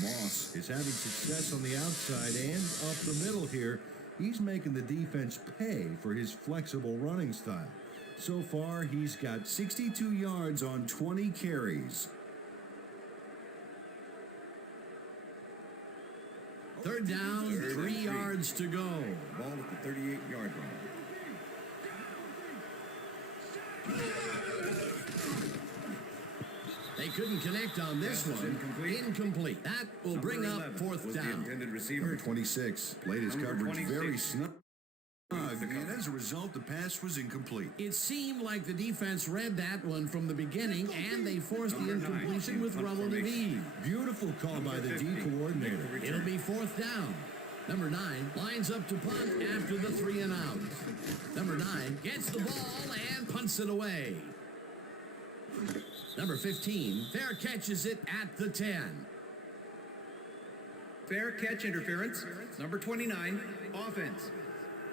Moss is having success on the outside and up the middle here. He's making the defense pay for his flexible running style. So far, he's got 62 yards on 20 carries. Third down, 3 yards to go. Ball at the 38-yard line. They couldn't connect on this one. Incomplete. That will bring up fourth down. Intended receiver. 26 played his Number coverage 26. very snug. And as a result, the pass was incomplete. It seemed like the defense read that one from the beginning, and they forced the incompletion with relative ease. Beautiful call by the D coordinator. It'll be fourth down. Number 9 lines up to punt after the 3 and out. Number 9 gets the ball and punts it away. Number 15 fair catches it at the 10. Fair catch interference. Number 29, offense.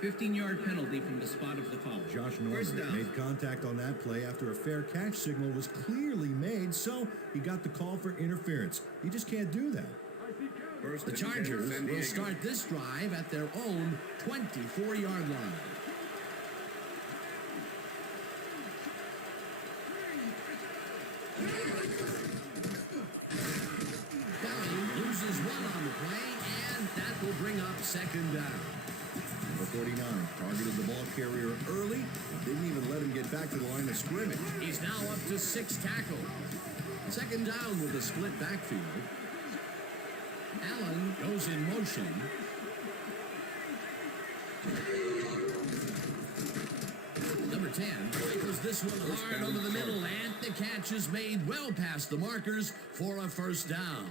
15-yard penalty from the spot of the foul. Josh First Norman down. made contact on that play after a fair catch signal was clearly made, so he got the call for interference. You just can't do that. The Chargers will start this drive at their own 24-yard line. Downey loses one on the play, and that will bring up second down. Number 49 targeted the ball carrier early, didn't even let him get back to the line of scrimmage. He's now up to 6 tackles. Second down with a split backfield. Allen goes in motion. Number 10 rifles this one hard over the middle, and the catch is made well past the markers for a first down.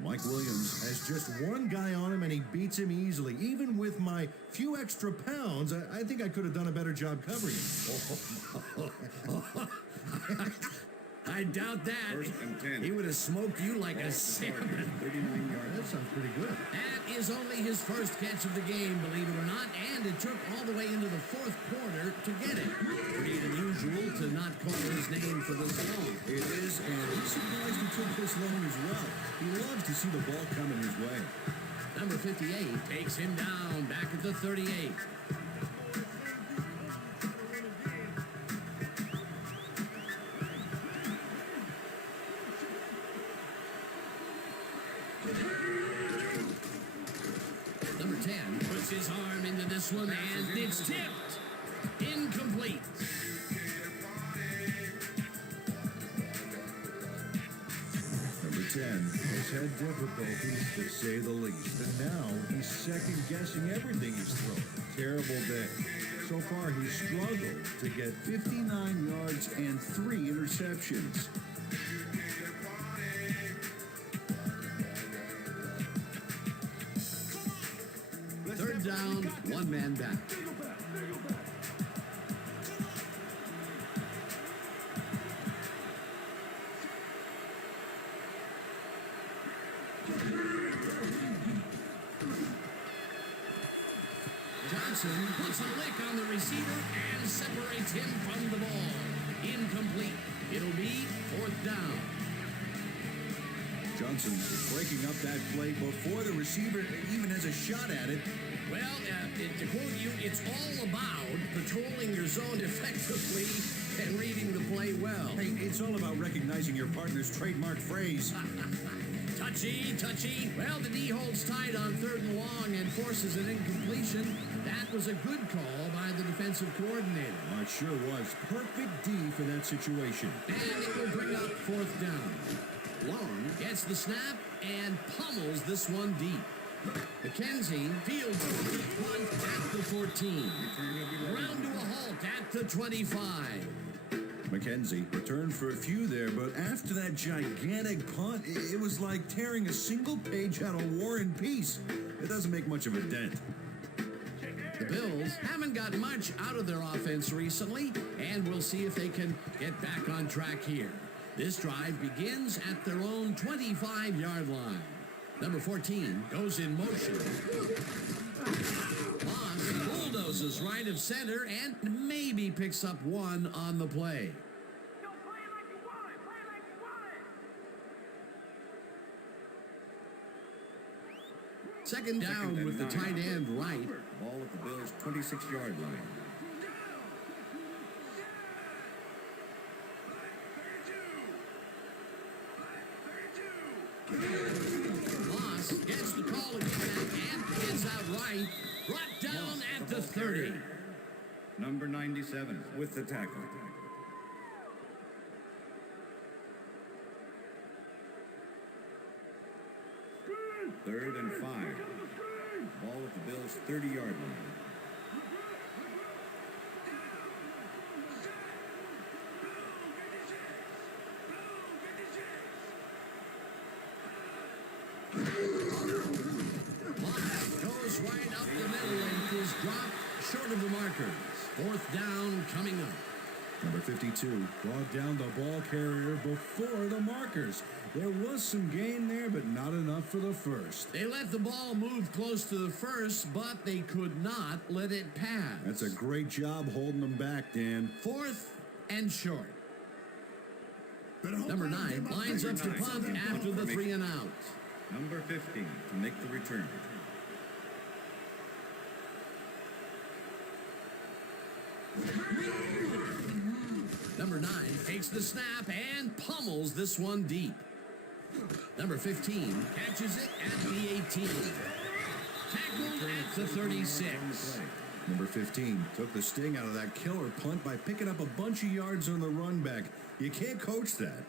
Mike Williams has just one guy on him, and he beats him easily. Even with my few extra pounds, I think I could have done a better job covering him. I doubt that. First and 10. He would have smoked you like a salmon. 39 yards. That sounds pretty good. That is only his first catch of the game, believe it or not, and it took all the way into the fourth quarter to get it. Pretty unusual to not call his name for this long. It is, and he's surprised he took this long as well. He loves to see the ball coming his way. Number 58 takes him down back at the 38. Number 10 puts his arm into this one, and it's tipped. Incomplete. Number 10 has had difficulties, to say the least. And now he's second-guessing everything he's thrown. Terrible day. So far, he's struggled to get 59 yards and 3 interceptions. Third down, one man back. Johnson puts a lick on the receiver and separates him from the ball. Incomplete. It'll be fourth down. Johnson breaking up that play before the receiver even has a shot at it. Well, to quote you, it's all about patrolling your zone effectively and reading the play well. Hey, it's all about recognizing your partner's trademark phrase. Touchy. Well, the D holds tight on 3rd and long and forces an incompletion. That was a good call by the defensive coordinator. Oh, it sure was. Perfect D for that situation. And it will bring up 4th down. Long gets the snap and pummels this one deep. McKenzie fields a deep punt at the 14. Ground to a halt at the 25. McKenzie returned for a few there, but after that gigantic punt, it was like tearing a single page out of War and Peace. It doesn't make much of a dent. The Bills haven't got much out of their offense recently, and we'll see if they can get back on track here. This drive begins at their own 25-yard line. Number 14 goes in motion. Moss bulldozes right of center and maybe picks up one on the play. Second down with the tight end right. Ball at the Bills' 26-yard line. Moss gets the call again and is out right. Brought down at the 30. Number 97 with the tackle. Third and 5. Ball at the Bills' 30-yard line. Goes right up the middle and is dropped short of the markers. 4th down coming up. Number 52 brought down the ball carrier before the markers. There was some gain there, but not enough for the first. They let the ball move close to the first, but they could not let it pass. That's a great job holding them back, Dan. 4th and short. Number 9 lines up to punt after the 3 and out. Number 15 to make the return. Number 9 takes the snap and pummels this one deep. Number 15 catches it at the 18. Tackled at the 36. Number 15 took the sting out of that killer punt by picking up a bunch of yards on the run back. You can't coach that.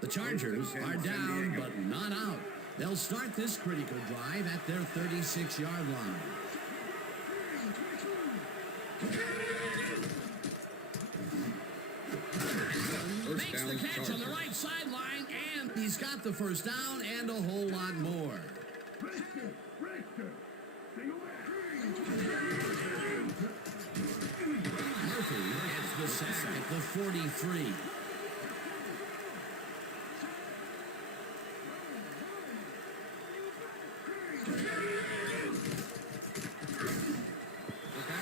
The Chargers are down, but not out. They'll start this critical drive at their 36-yard line. Makes the catch on the right sideline, and he's got the first down and a whole lot more. Murphy gets the sack at the 43.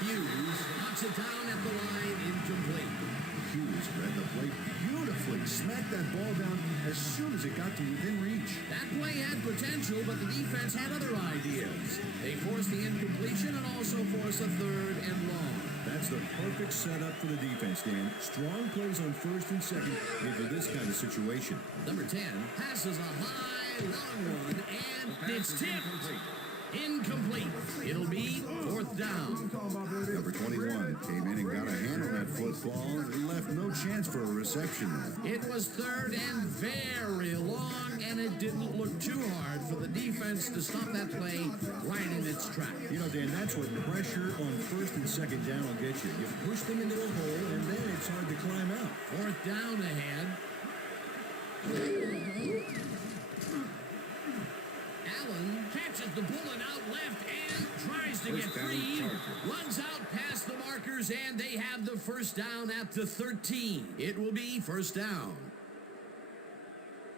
Hughes knocks it down at the line, incomplete. Hughes read the play beautifully, smacked that ball down as soon as it got to within reach. That play had potential, but the defense had other ideas. They forced the incompletion and also forced a 3rd and long. That's the perfect setup for the defense, Dan. Strong plays on 1st and 2nd made for this kind of situation. Number 10 passes a high, long one, and it's tipped. Incomplete. It'll be 4th down. Number 21 came in and got a hand on that football and left no chance for a reception there. It was 3rd and very long, and it didn't look too hard for the defense to stop that play right in its tracks. You know, Dan, that's what pressure on 1st and 2nd down will get you. You push them into a hole, and then it's hard to climb out. 4th down ahead. Allen catches the bullet out left and tries to get free. Runs out past the markers, and they have the first down at the 13. It will be 1st down.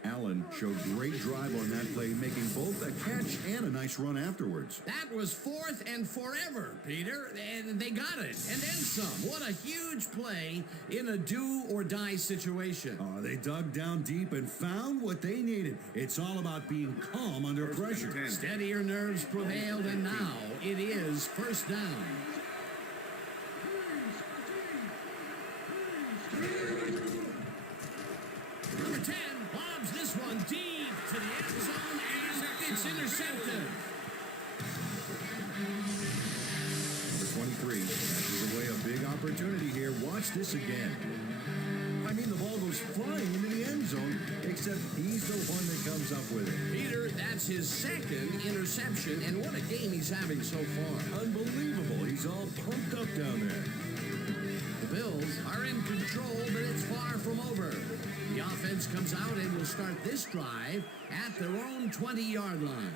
Allen showed great drive on that play, making both a catch and a nice run afterwards. That was 4th and forever, Peter, and they got it. And then some. What a huge play in a do-or-die situation. They dug down deep and found what they needed. It's all about being calm under pressure. Steadier nerves prevailed, and now it is 1st down. intercepted. Number 23 snatches away a big opportunity here. Watch this again. I mean, the ball goes flying into the end zone, except he's the one that comes up with it. Peter, that's his second interception, and what a game he's having so far. Unbelievable. He's all pumped up down there. The Bills are in control, but it's far from over. The offense comes out and will start this drive at their own 20-yard line.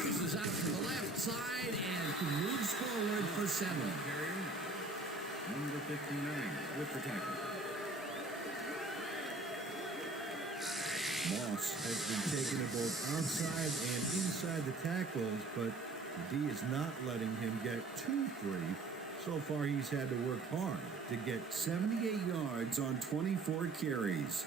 Crosses out to the left side and moves forward for 7. Number 59 with the tackle. Moss has been taking it both outside and inside the tackles, but the D is not letting him get too free. So far, he's had to work hard to get 78 yards on 24 carries.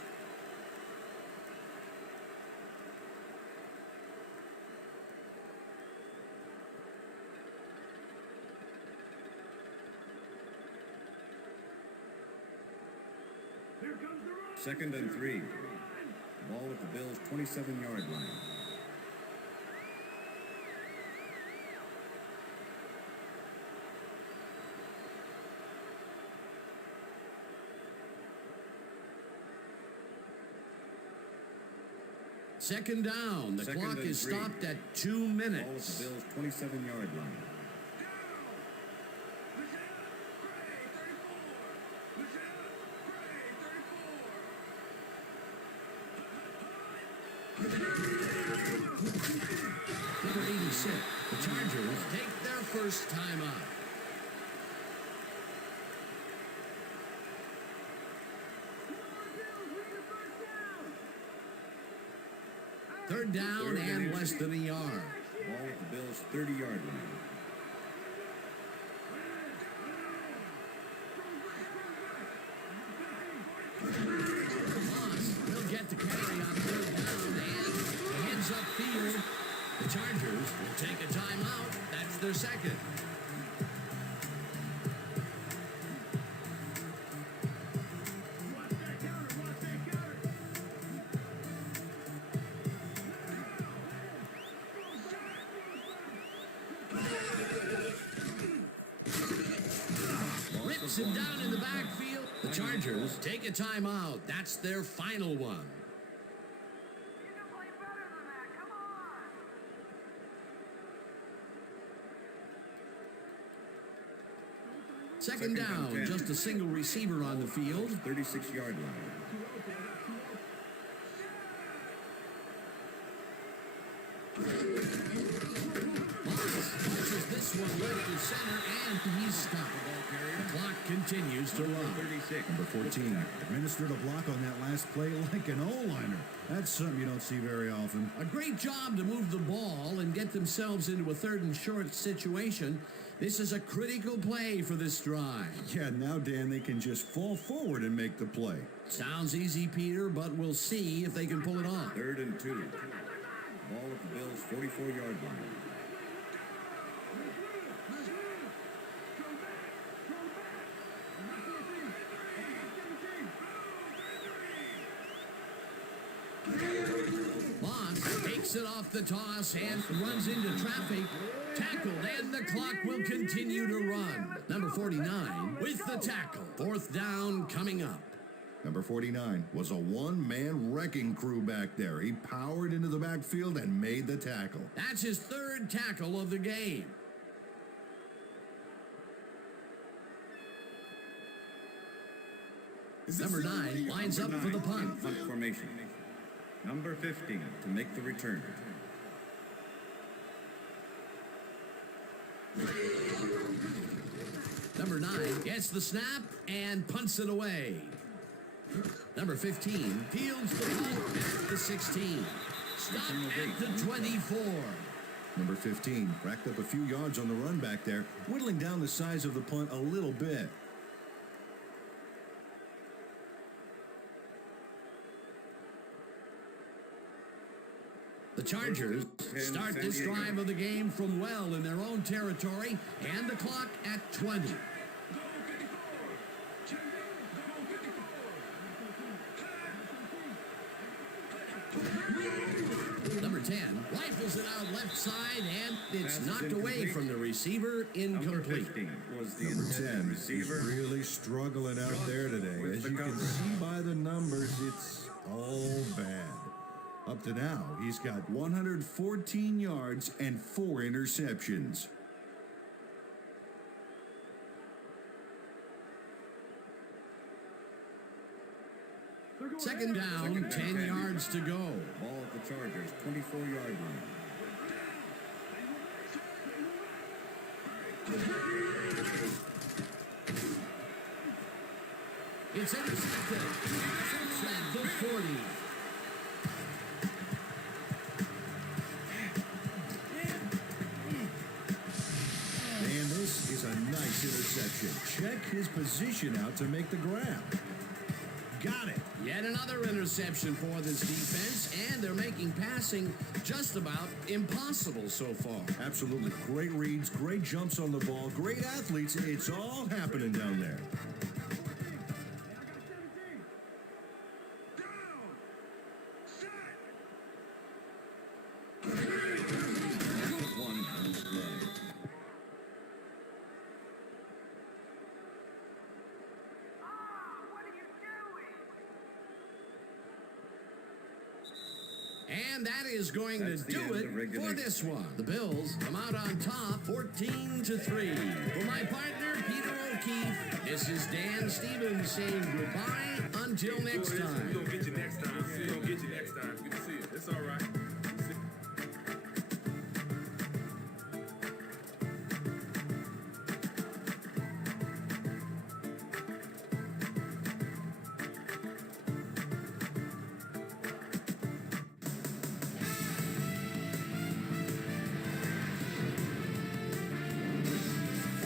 Second and 3. Ball at the Bills' 27-yard line. Second down. The clock is stopped at 2 Ball at minutes. the Bills' 27-yard line. Number 86. The Chargers take their first time out. Third down and less than a yard. Ball at the Bills' 30-yard line. Moss will get the carry on third down and heads upfield. The Chargers will take a timeout. That's their second. Rips him down in the backfield. The Chargers take a timeout. That's their final one. Second down, just a single receiver on the field. 36-yard line. Moss punches this one left to center, and he's stopped. The clock continues to run. 36. Number 14 administered a block on that last play like an O-liner. That's something you don't see very often. A great job to move the ball and get themselves into a third and short situation. This is a critical play for this drive. Yeah, now, Dan, they can just fall forward and make the play. Sounds easy, Peter, but we'll see if they can pull it off. 3rd and 2. Ball at the Bills' 44-yard line. Moss takes it off the toss and runs into traffic. Tackled, and the clock will continue to run. Number 49 with the tackle. 4th down coming up. Number 49 was a one-man wrecking crew back there. He powered into the backfield and made the tackle. That's his 3rd tackle of the game. Number 9 lines up for the punt. Punt formation. Number 15 to make the return. Number 9 gets the snap and punts it away. Number 15 fields the punt at the 16. Stopped at the 24. Number 15 racked up a few yards on the run back there, whittling down the size of the punt a little bit. The Chargers start this drive of the game from well in their own territory, and the clock at 20. Number 10 rifles it out left side, and it's Pass is knocked away incomplete. from the receiver. Number Incomplete. 15 was the Number intended 10 is receiver. really struggling out there today. With As the you can coverage. see by the numbers, it's all bad. Up to now, he's got 114 yards and 4 interceptions. Second down, 10 yards to go. Ball at the Chargers, 24-yard line. It's intercepted. It's at the 40. And this is a nice interception. Check his position out to make the grab. Got it. Yet another interception for this defense, and they're making passing just about impossible so far. Absolutely. Great reads, great jumps on the ball, great athletes. It's all happening down there. One on the play. And that is going That's to the do end of it for regulation. this one. The Bills come out on top 14-3. For my partner, Peter O'Keefe, this is Dan Stevens saying goodbye until next We're time. gonna get you next time. We're gonna get you next time. Good to see you. It's all right.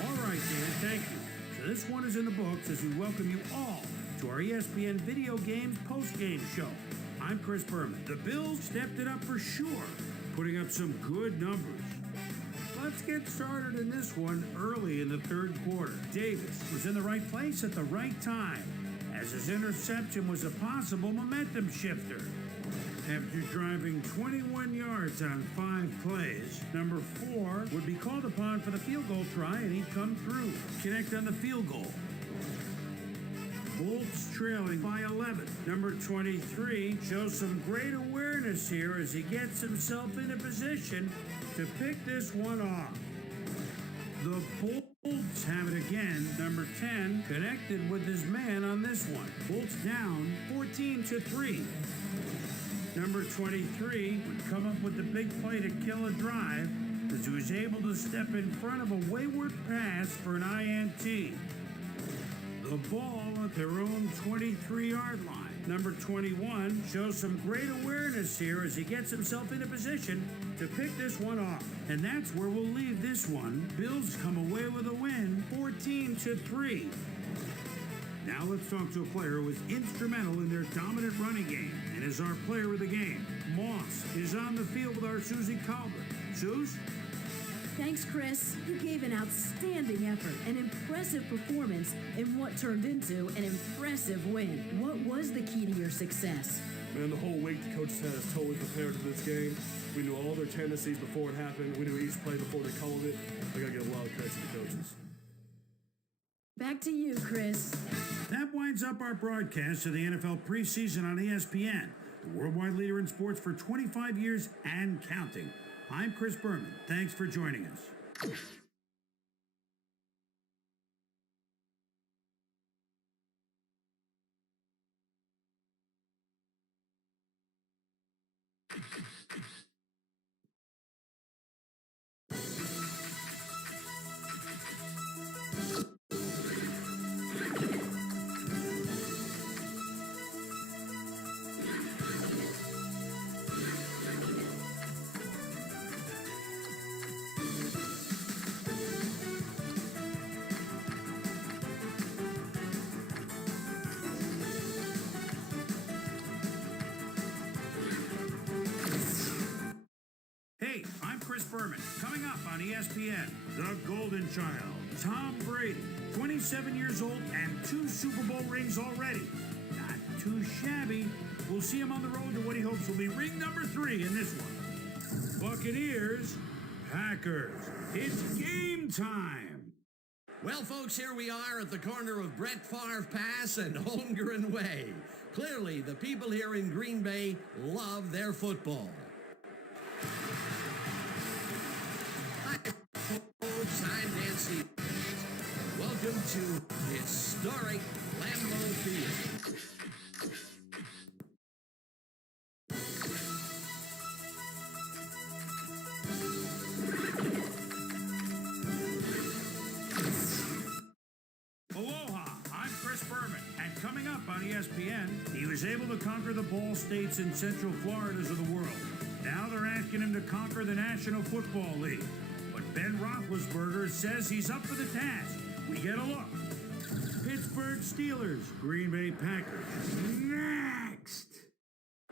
All right, Dan, thank you. So this one is in the books as we welcome you all to our ESPN Video Games post-game show. I'm Chris Berman. The Bills stepped it up for sure, putting up some good numbers. Let's get started in this one early in the third quarter. Davis was in the right place at the right time, as his interception was a possible momentum shifter. After driving 21 yards on 5 plays, number 4 would be called upon for the field goal try, and he'd come through. Connect on the field goal. Bolts trailing by 11. Number 23 shows some great awareness here as he gets himself in a position to pick this one off. The Bolts have it again. Number 10 connected with his man on this one. Bolts down 14-3. Number 23 would come up with the big play to kill a drive as he was able to step in front of a wayward pass for an INT. The ball at their own 23-yard line. Number 21 shows some great awareness here as he gets himself in a position to pick this one off. And that's where we'll leave this one. Bills come away with a win, 14-3. Now let's talk to a player who was instrumental in their dominant running game and is our player of the game. Moss is on the field with our Susie Colbert. Suze? Thanks, Chris. You gave an outstanding effort, an impressive performance in what turned into an impressive win. What was the key to your success? Man, the whole week the coaches had us totally prepared for this game. We knew all their tendencies before it happened. We knew each play before they called it. I gotta give a lot of credit to the coaches. Back to you, Chris. That winds up our broadcast of the NFL preseason on ESPN, the worldwide leader in sports for 25 years and counting. I'm Chris Berman. Thanks for joining us. Hey, I'm Chris Berman. Coming up on ESPN, the Golden Child, Tom Brady, 27 years old and 2 Super Bowl rings already. Not too shabby. We'll see him on the road to what he hopes will be ring number 3 in this one. Buccaneers, Packers. It's game time. Well, folks, here we are at the corner of Brett Favre Pass and Holmgren Way. Clearly, the people here in Green Bay love their football. Hi, folks. I'm Nancy. Welcome to historic Lambeau Field. Aloha, I'm Chris Berman, and coming up on ESPN, he was able to conquer the Ball States and Central Floridas of the world. Now they're asking him to conquer the National Football League. But Ben Roethlisberger says he's up for the task. We get a look. Pittsburgh Steelers, Green Bay Packers. Next!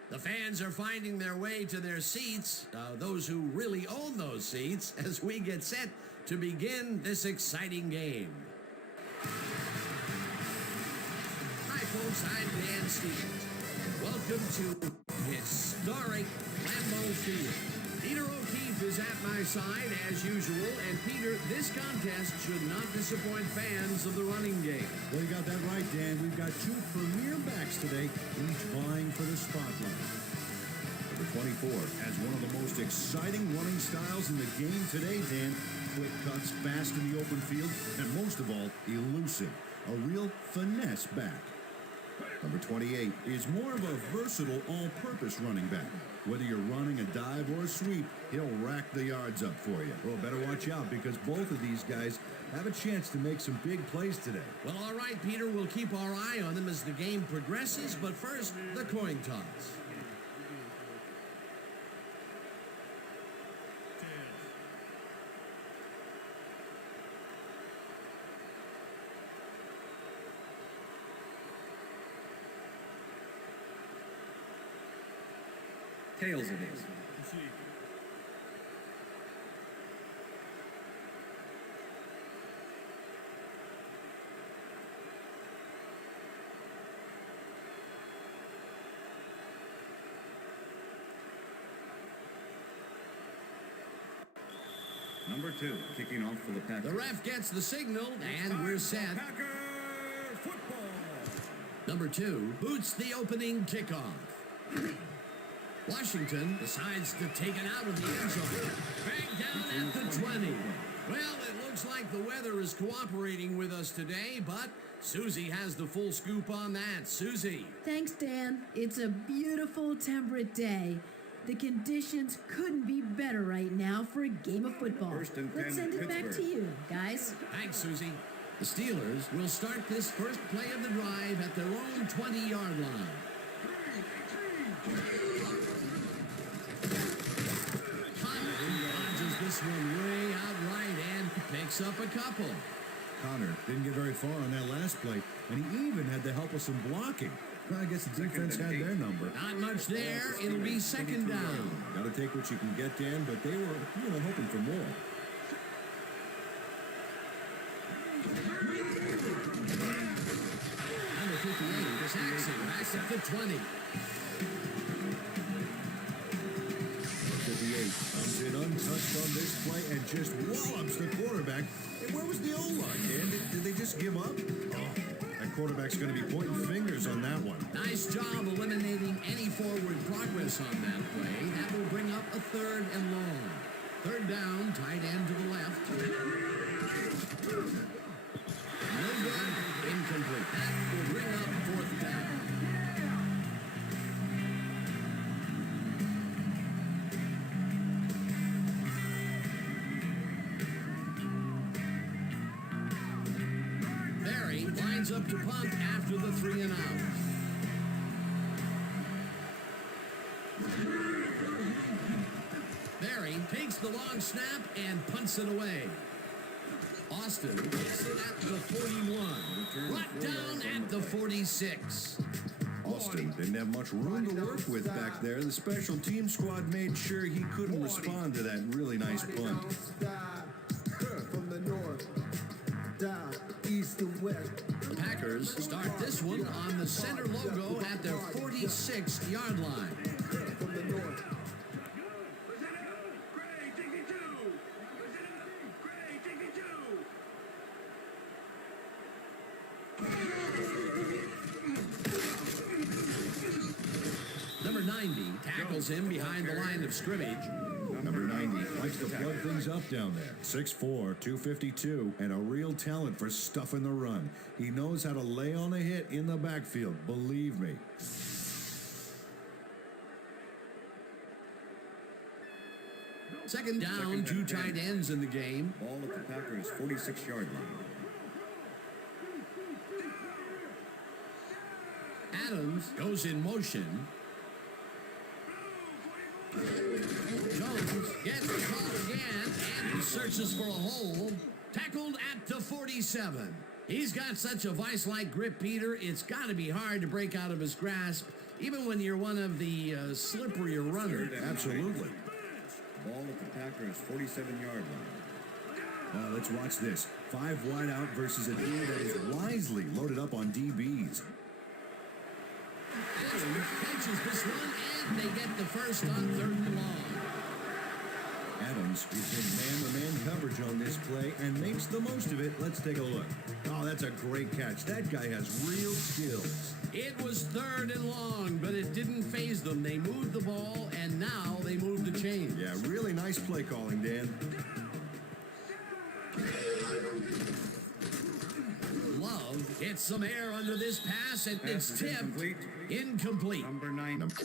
The fans are finding their way to their seats, those who really own those seats, as we get set to begin this exciting game. Hi, folks. I'm Dan Stevens. Welcome to historic Lambeau Field. Peter O'Keefe is at my side, as usual. And, Peter, this contest should not disappoint fans of the running game. Well, you got that right, Dan. We've got 2 premier backs today, each vying for the spotlight. Number 24 has one of the most exciting running styles in the game today, Dan. Quick cuts, fast in the open field, and most of all, elusive. A real finesse back. Number 28 is more of a versatile all-purpose running back. Whether you're running a dive or a sweep, he'll rack the yards up for you. Well, better watch out because both of these guys have a chance to make some big plays today. Well, all right, Peter, we'll keep our eye on them as the game progresses. But first, the coin toss. Tails it is. Number 2, kicking off for the Packers. The ref gets the signal, and we're set. Packer football. Number 2 boots the opening kickoff. Washington decides to take it out of the end zone. Back down at the 20. Well, it looks like the weather is cooperating with us today, but Susie has the full scoop on that. Susie. Thanks, Dan. It's a beautiful, temperate day. The conditions couldn't be better right now for a game of football. First and 10, Let's send it back to Pittsburgh. you, guys. Thanks, Susie. The Steelers will start this first play of the drive at their own 20-yard line. Dodges this one way out right and picks up a couple. Connor didn't get very far on that last play, and he even had the help of some blocking. Well, I guess the defense had their number. Not much there. It'll be second down. Got to take what you can get, Dan, but they were, hoping for more. Number 58, Jackson, back at the 20. 58 comes in untouched on this play and just wallops the quarterback. And where was the O-line, Dan? Did they just give up? Oh, that quarterback's going to be pointing fingers on that one. Nice job eliminating any forward progress on that play. That will bring up a third and long. Third down, tight end to the left. No good. Incomplete. That will bring up fourth down. Lines up to punt after the 3 and out. Barry takes the long snap and punts it away. Austin takes it at the 41. Brought down at the 46. Austin didn't have much room to work with back there. The special team squad made sure he couldn't respond to that really nice punt. From the north, down, east to west. The Packers start this one on the center logo at their 46-yard line. Number 90 tackles him behind the line of scrimmage. Number 90 likes to plug things up down there. 6'4", 252, and a real talent for stuffing the run. He knows how to lay on a hit in the backfield, believe me. Second down, two tight ends in the game. Ball at the Packers' 46-yard line. Adams goes in motion. Jones gets the call again, and he searches for a hole. Tackled at the 47. He's got such a vice-like grip, Peter. It's got to be hard to break out of his grasp, even when you're one of the slipperier runners. Absolutely. Ball at the Packers' 47-yard line. Let's watch this. 5 wide out versus a team that is wisely loaded up on DBs. Adams catches this one, and they get the first on 3rd and long. Adams is in man-to-man coverage on this play and makes the most of it. Let's take a look. Oh, that's a great catch. That guy has real skills. It was 3rd and long, but it didn't faze them. They moved the ball, and now they moved the chains. Yeah, really nice play calling, Dan. Love hits some air under this pass, and Pass it's is tipped. Incomplete. Number 9. Number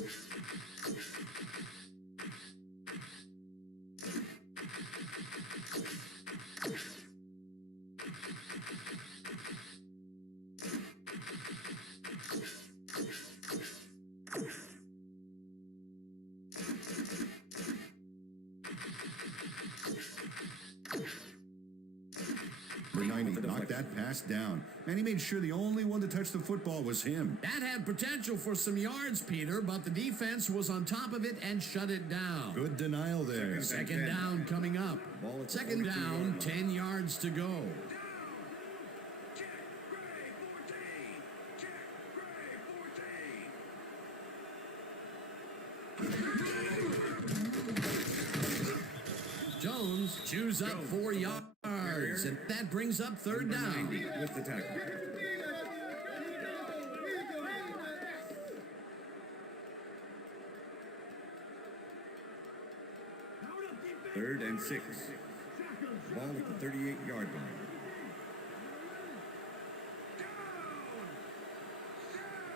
90 knocked that pass down, and he made sure the only one to touch the football was him. That had potential for some yards, Peter, but the defense was on top of it and shut it down. Good denial there. Second down coming up. Ball at the Second 42-yard down, line. 10 yards to go. Jones chews up 4 yards, and that brings up 3rd down. With the tackle. Third and 6. Ball at the 38-yard line.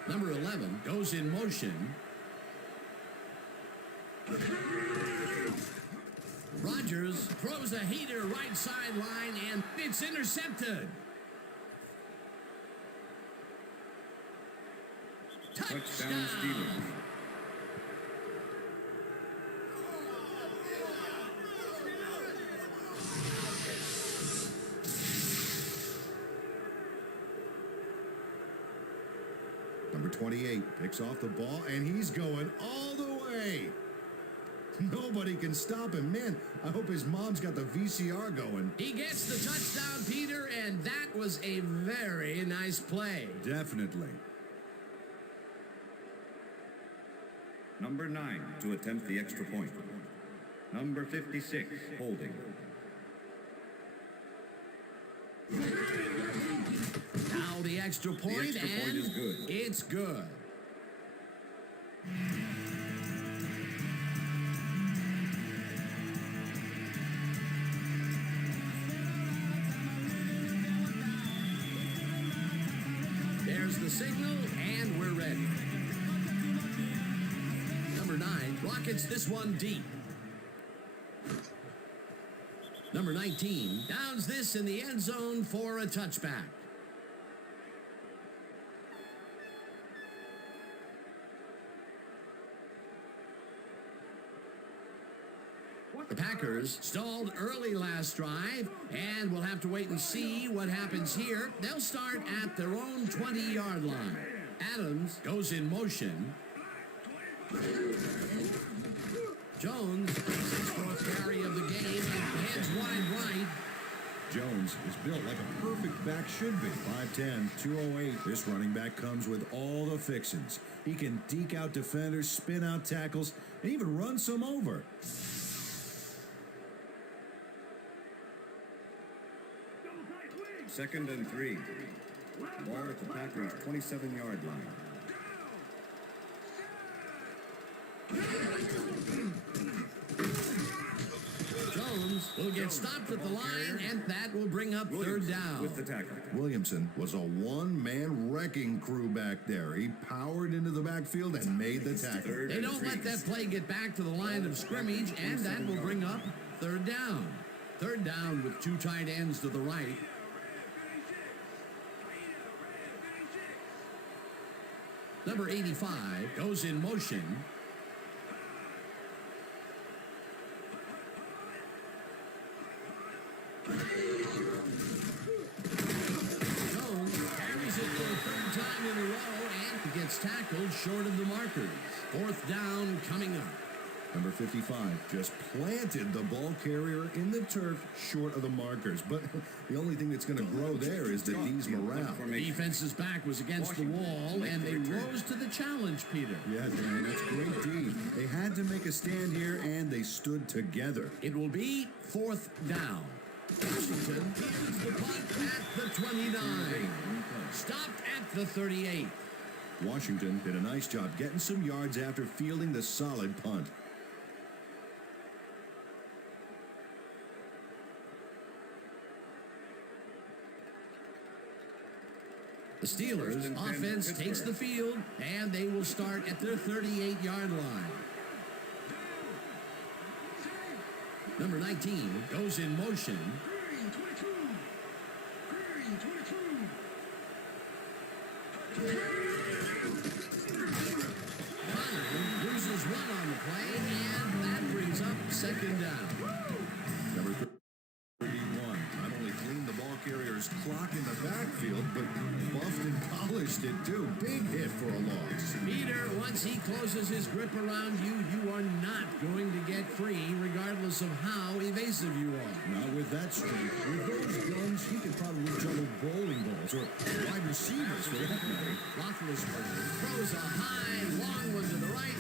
Number 11 goes in motion. Rodgers throws a heater right sideline, and it's intercepted. Touchdown, Touchdown. Steelers. Number 28 picks off the ball, and he's going all the way. Nobody can stop him. Man, I hope his mom's got the VCR going. He gets the touchdown, Peter, and that was a very nice play. Definitely. Number 9 to attempt the extra point. Number 56, holding. Now the extra point, The extra point and is good. It's good. There's the signal, and we're ready. Number 9 rockets this one deep. Number 19 downs this in the end zone for a touchback. The Packers stalled early last drive, and we'll have to wait and see what happens here. They'll start at their own 20-yard line. Adams goes in motion. Jones makes his 4th carry of the game and heads wide right. Jones is built like a perfect back should be. 5'10", 208. This running back comes with all the fixins. He can deke out defenders, spin out tackles, and even run some over. Second and 3. Ball at the Packers' 27-yard line. Jones will get stopped at the line, and that will bring up third down. With the tackle. Williamson was a one-man wrecking crew back there. He powered into the backfield and made the tackle. They don't let that play get back to the line of scrimmage, and that will bring up third down. Third down with two tight ends to the right. Number 85 goes in motion. Jones carries it for a third time in a row and gets tackled short of the markers. Fourth down coming up. Number 55 just planted the ball carrier in the turf short of the markers. But the only thing that's going to grow there is the D's morale. Defense's back was against the wall, and they rose to the challenge, Peter. Yeah, Dan, that's great D. They had to make a stand here, and they stood together. It will be fourth down. Washington gives the punt at the 29. Stopped at the 38. Washington did a nice job getting some yards after fielding the solid punt. The Steelers' offense takes the field, and they will start at their 38-yard line. Number 19 goes in motion. Loses one on the play, and that brings up second down. Number 31 not only cleaned the ball carrier's clock in the backfield, but buffed and polished it too. Big hit for a loss. Peter, once he closes his grip around you, you are not going to get free, regardless of how evasive you are. Not with that strength. With those guns, he could probably juggle bowling balls or wide receivers for that matter. Roethlisberger throws a high, long one to the right,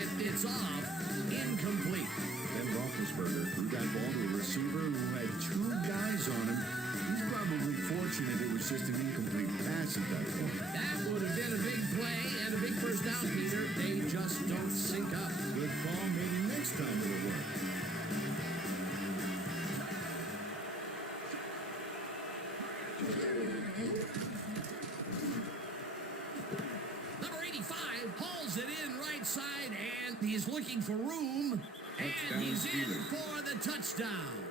and it's off, incomplete. Then Roethlisberger threw that ball to a receiver who had two guys on him. He's probably fortunate it was just an incomplete pass at that point. That would have been a big play and a big first down, Peter. They just don't sync up. Good call. Maybe next time it'll work. Number 85 hauls it in right side, and he's looking for room, and he's in for the touchdown.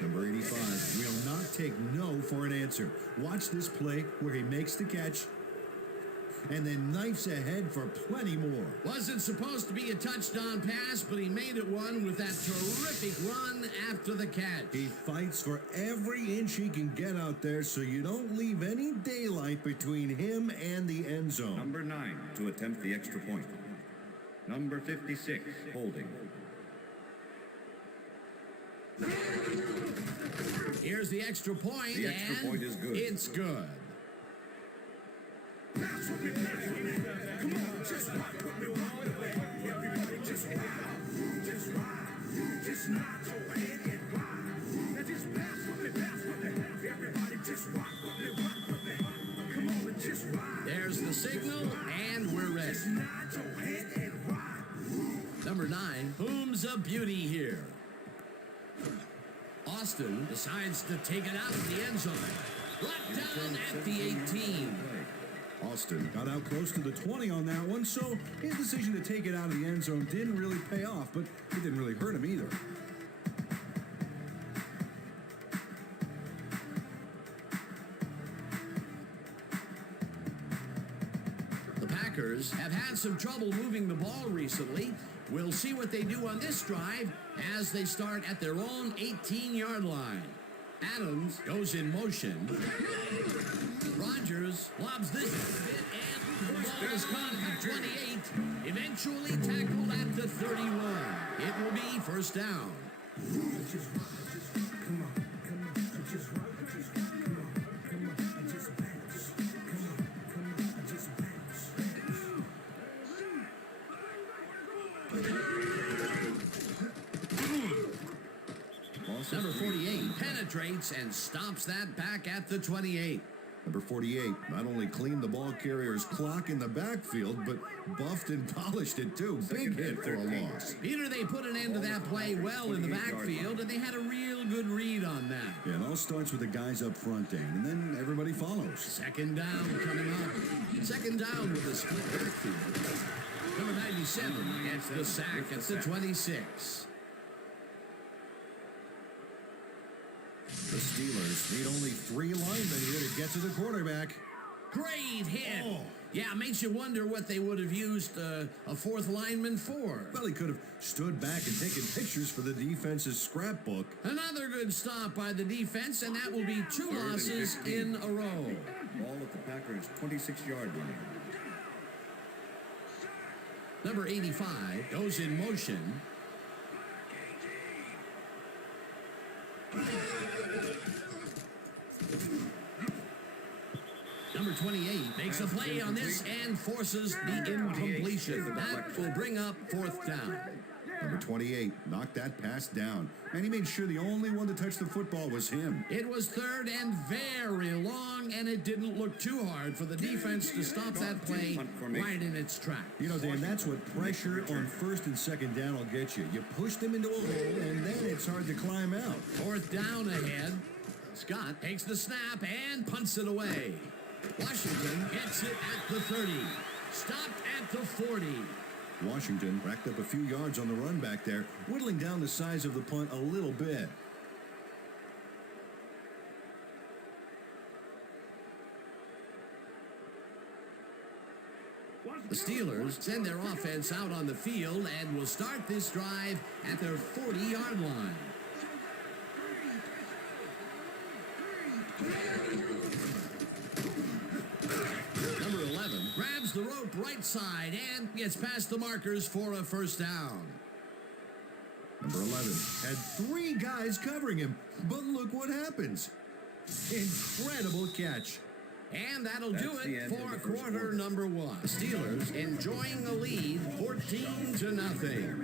Number 85 will not take no for an answer. Watch this play where he makes the catch and then knifes ahead for plenty more. Wasn't supposed to be a touchdown pass, but he made it one with that terrific run after the catch. He fights for every inch he can get out there so you don't leave any daylight between him and the end zone. Number 9 to attempt the extra point. Number 56 holding. Here's the extra point, The extra and point is good. It's good. Come on, just rock with me, everybody just ride. Just ride. Just nod your head and ride. Now just pass with me, everybody just rock with me. Come on, and just ride. There's the signal, and we're ready. Just nod your head and ride. Number 9, whom's a beauty here? Austin decides to take it out of the end zone. Brought down at the 18. Austin got out close to the 20 on that one, so his decision to take it out of the end zone didn't really pay off, but it didn't really hurt him either. The Packers have had some trouble moving the ball recently. We'll see what they do on this drive as they start at their own 18-yard line. Adams goes in motion. Rodgers lobs this bit, and the ball is caught at the 28. Eventually tackled at the 31. It will be first down. Just rock, just come on, come on. Just rock, just come on, come on. Just bounce, come on, come on. Just bounce, Number 48 penetrates and stops that back at the 28. Number 48 not only cleaned the ball carrier's clock in the backfield, but buffed and polished it too. Big hit for a loss. Peter, they put an end to that play well in the backfield, and they had a real good read on that. Yeah, it all starts with the guys up front, Dan, and then everybody follows. Second down coming up. Second down with a split backfield. Number 97 gets the sack at the 26. The Steelers need only 3 linemen here to get to the quarterback. Great hit. Oh. Yeah, makes you wonder what they would have used a fourth lineman for. Well, he could have stood back and taken pictures for the defense's scrapbook. Another good stop by the defense, and that will be 2 losses in a row. Ball at the Packers' 26-yard line. Number 85 goes in motion. Number 28 makes a play on this and forces the incompletion. That will bring up 4th down. Number 28 knocked that pass down, and he made sure the only one to touch the football was him. It was 3rd and very long, and it didn't look too hard for the defense to stop that play right in its tracks. You know, Dan, that's what pressure on 1st and 2nd down will get you. You push them into a hole, and then it's hard to climb out. 4th down ahead. Scott takes the snap and punts it away. Washington gets it at the 30. Stopped at the 40. Washington racked up a few yards on the run back there, whittling down the size of the punt a little bit. The Steelers send their offense out on the field and will start this drive at their 40-yard line. Number 11 grabs the rope right side and gets past the markers for a 1st down. Number 11 had 3 guys covering him, but look what happens. Incredible catch. And that'll do it for quarter number 1. The Steelers enjoying a lead 14-0.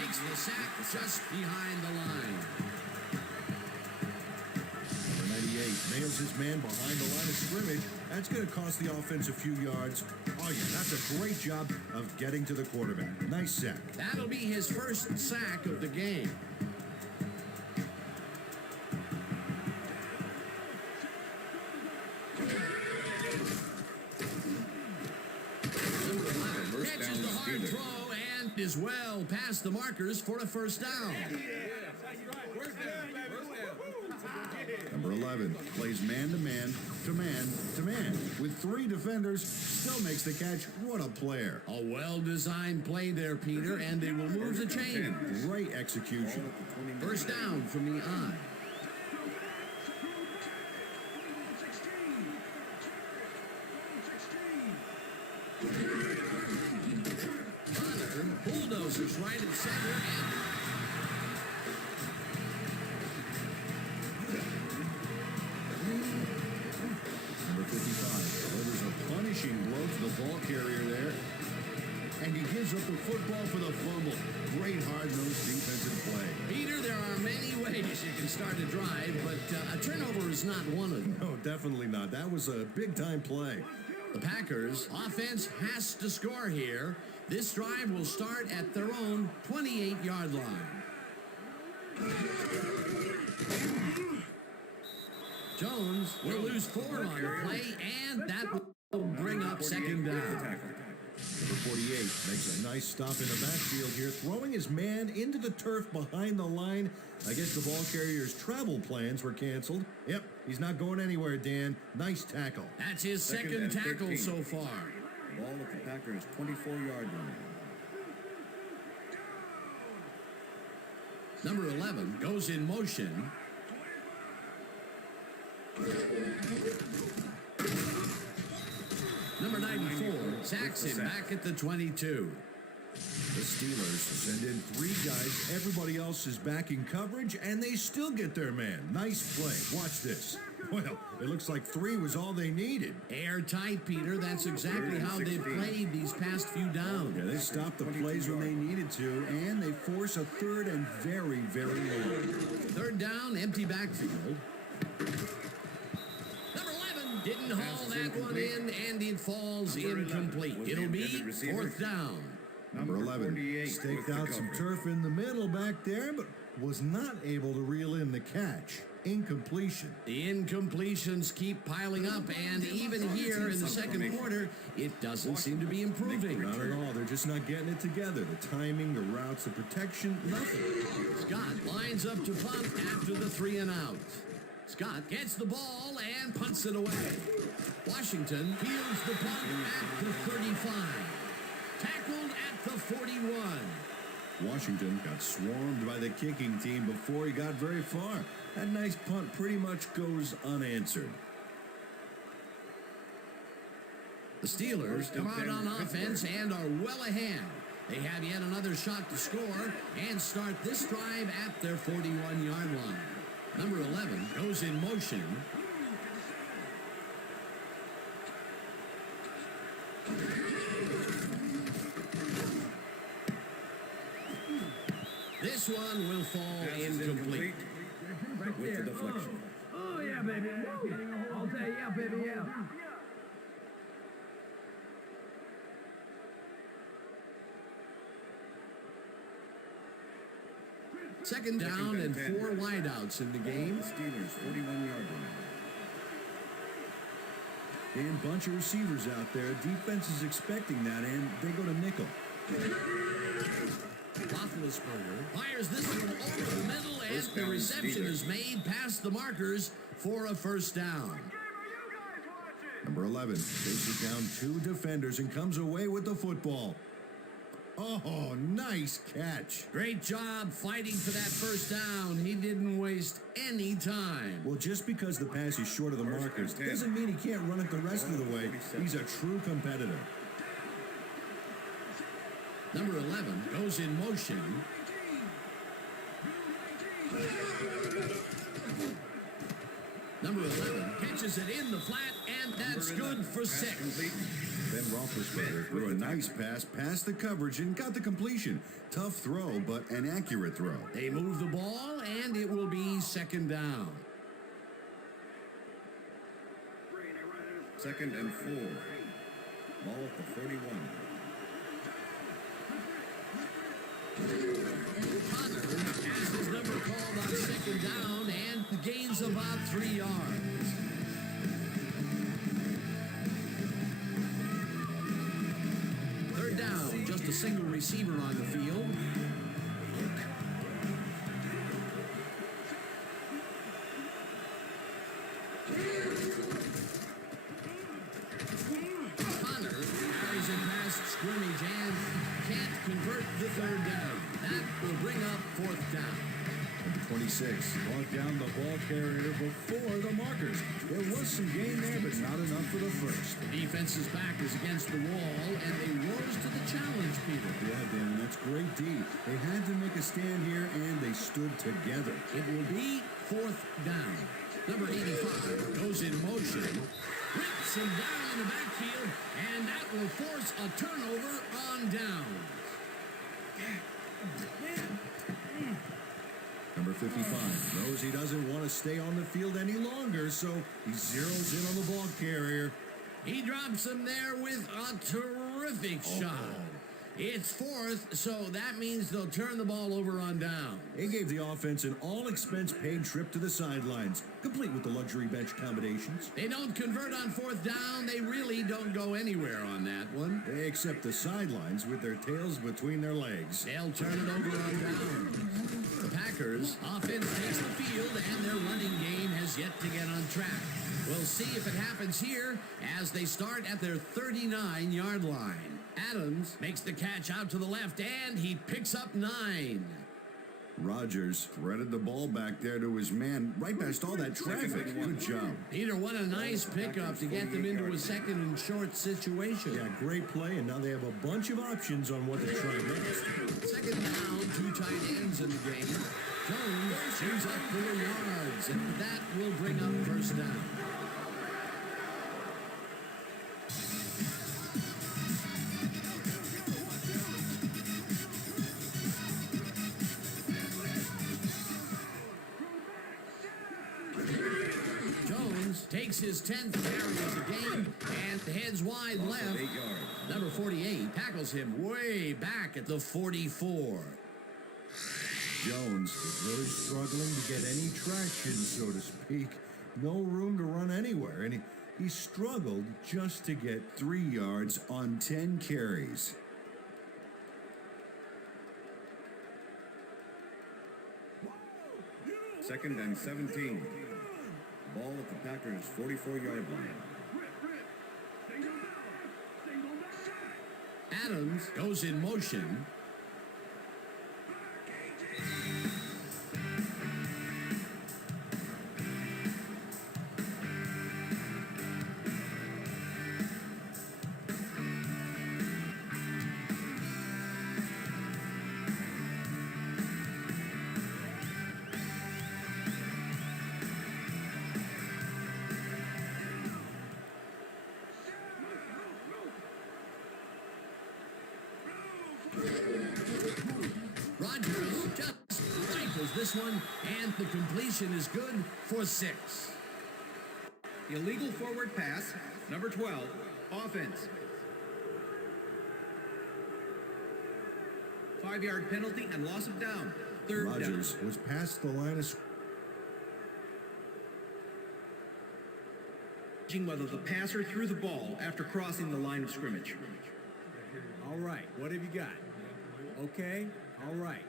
Makes the sack just behind the line. Number 98 nails his man behind the line of scrimmage. That's going to cost the offense a few yards. Oh, yeah, that's a great job of getting to the quarterback. Nice sack. That'll be his 1st sack of the game. Catches the hard throw and is well past the markers for a 1st down. Number 11 plays man-to-man, to man-to-man. With 3 defenders, still makes the catch. What a player. A well-designed play there, Peter, and they will move the chain. Great execution. 1st down from the eye. Bulldozers right at center and Number 55 delivers a punishing blow to the ball carrier there. And he gives up the football for the fumble. Great hard-nosed defensive play. Peter, there are many ways you can start a drive, but a turnover is not one of them. No, definitely not. That was a big-time play. The Packers offense has to score here. This drive will start at their own 28-yard line. Jones will lose 4 on the play, and that will bring up 2nd down. Number 48 makes a nice stop in the backfield here, throwing his man into the turf behind the line. I guess the ball carrier's travel plans were canceled. Yep, he's not going anywhere, Dan. Nice tackle. That's his second tackle 13. so far. Ball at the Packers' 24-yard line. Number 11 goes in motion. Number 94 sacks him back at the 22. The Steelers send in 3 guys. Everybody else is back in coverage, and they still get their man. Nice play. Watch this. Well, it looks like 3 was all they needed. Airtight, Peter. That's exactly how they've played these past few downs. Yeah, they stopped the plays when they needed to, and they force a third and very, very long. Third down, empty backfield. Number 11 didn't haul that one in, and it falls incomplete. It'll be fourth down. Number 11 staked out some turf in the middle back there, but was not able to reel in the catch. Incompletion. The incompletions keep piling up, and even here in the second quarter, it doesn't seem to be improving. Not at all. They're just not getting it together. The timing, the routes, the protection, nothing. Scott lines up to punt after the 3 and out. Scott gets the ball and punts it away. Washington fields the punt at the 35. Tackled at the 41. Washington got swarmed by the kicking team before he got very far. That nice punt pretty much goes unanswered. The Steelers come out on offense and are well ahead. They have yet another shot to score and start this drive at their 41-yard line. Number 11 goes in motion. This one will fall incomplete. With the deflection. Oh, yeah, baby. I'll say, yeah, baby, yeah. Second down and 4 wideouts in the game. Steelers, 41-yard line. And bunch of receivers out there. Defense is expecting that, and they go to nickel. Roethlisberger fires this one over the middle, and the reception is made past the markers for a first down. Number 11 chases down 2 defenders and comes away with the football. Oh, nice catch. Great job fighting for that first down. He didn't waste any time. Well, just because the pass is short of the markers doesn't mean he can't run it the rest of the way. He's a true competitor. Number 11 goes in motion. Number 11 catches it in the flat, and that's good for 6. Ben Roethlisberger threw a nice pass past the coverage and got the completion. Tough throw, but an accurate throw. They move the ball, and it will be second down. Second and 4. Ball at the 41. Connor has his number called on second down and gains about 3 yards. Third down, just a single receiver on the field. Connor carries it past scrimmage and can't convert the third down. That will bring up fourth down. Number 26 brought down the ball carrier before the markers. There was some gain there, but not enough for the first. The defense's back is against the wall, and they rose to the challenge, Peter. Yeah, Dan, that's great D. They had to make a stand here, and they stood together. It will be fourth down. Number 85 goes in motion, rips him down in the backfield, and that will force a turnover on down. Number 55 knows he doesn't want to stay on the field any longer, so he zeroes in on the ball carrier. He drops him there with a terrific shot. It's fourth, so that means they'll turn the ball over on down. It gave the offense an all-expense-paid trip to the sidelines, complete with the luxury bench accommodations. They don't convert on fourth down. They really don't go anywhere on that one. Except the sidelines with their tails between their legs. They'll turn it over on down. The Packers' offense takes the field, and their running game has yet to get on track. We'll see if it happens here as they start at their 39-yard line. Adams makes the catch out to the left, and he picks up 9. Rodgers threaded the ball back there to his man right past all that traffic. Good job. Peter, what a nice pickup to get them into a second and short situation. Yeah, great play, and now they have a bunch of options on what to try next. Second down, 2 tight ends in the game. Jones turns up 4 yards, and that will bring up first down. Jones takes his 10th carry of the game and heads wide left. Number 48 tackles him way back at the 44. Jones is really struggling to get any traction, so to speak. No room to run anywhere, and he struggled just to get 3 yards on 10 carries. Second and 17. Ball at the Packers' 44-yard line. Adams goes in motion. Rodgers just rifles this one, and the completion is good for 6. Illegal forward pass, number 12, offense. 5-yard penalty and loss of down. Third Rodgers down. was past the line of Whether the passer threw the ball after crossing the line of scrimmage. All right, what have you got? Okay, all right.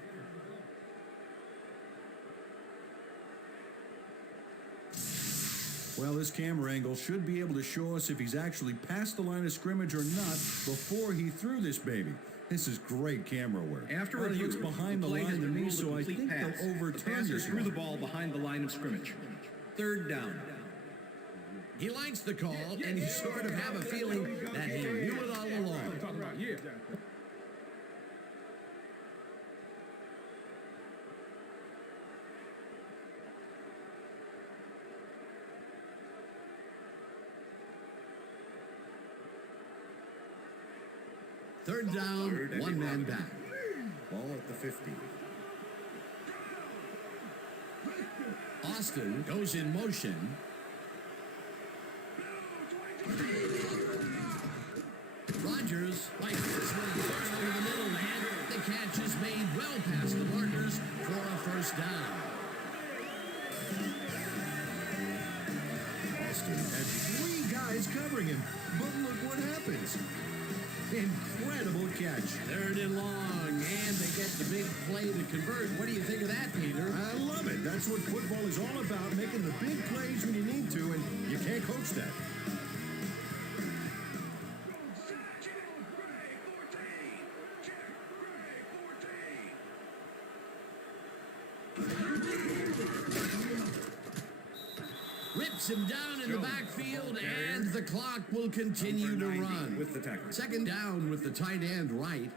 Well, this camera angle should be able to show us if he's actually past the line of scrimmage or not before he threw this baby. This is great camera work. After Well, it review, looks behind the play has line to been me, ruled a so I complete think pass. they'll The overturn passer this threw the one. ball behind the line of scrimmage. Third down. He likes the call, and you sort of have a feeling that he knew it all along. Third down, one man back. Ball at the 50. Austin goes in motion. Rodgers likes this one far over the middle, and the catch is made well past the markers for a first down. Austin had 3 guys covering him, but look what happens. Incredible catch. Third and long, and they get the big play to convert. What do you think of that, Peter? I love it. That's what football is all about, making the big plays when you need to, and you can't coach that. Rips him down in the backfield, and the clock will continue to run. With the tackle. Second down with the tight end right.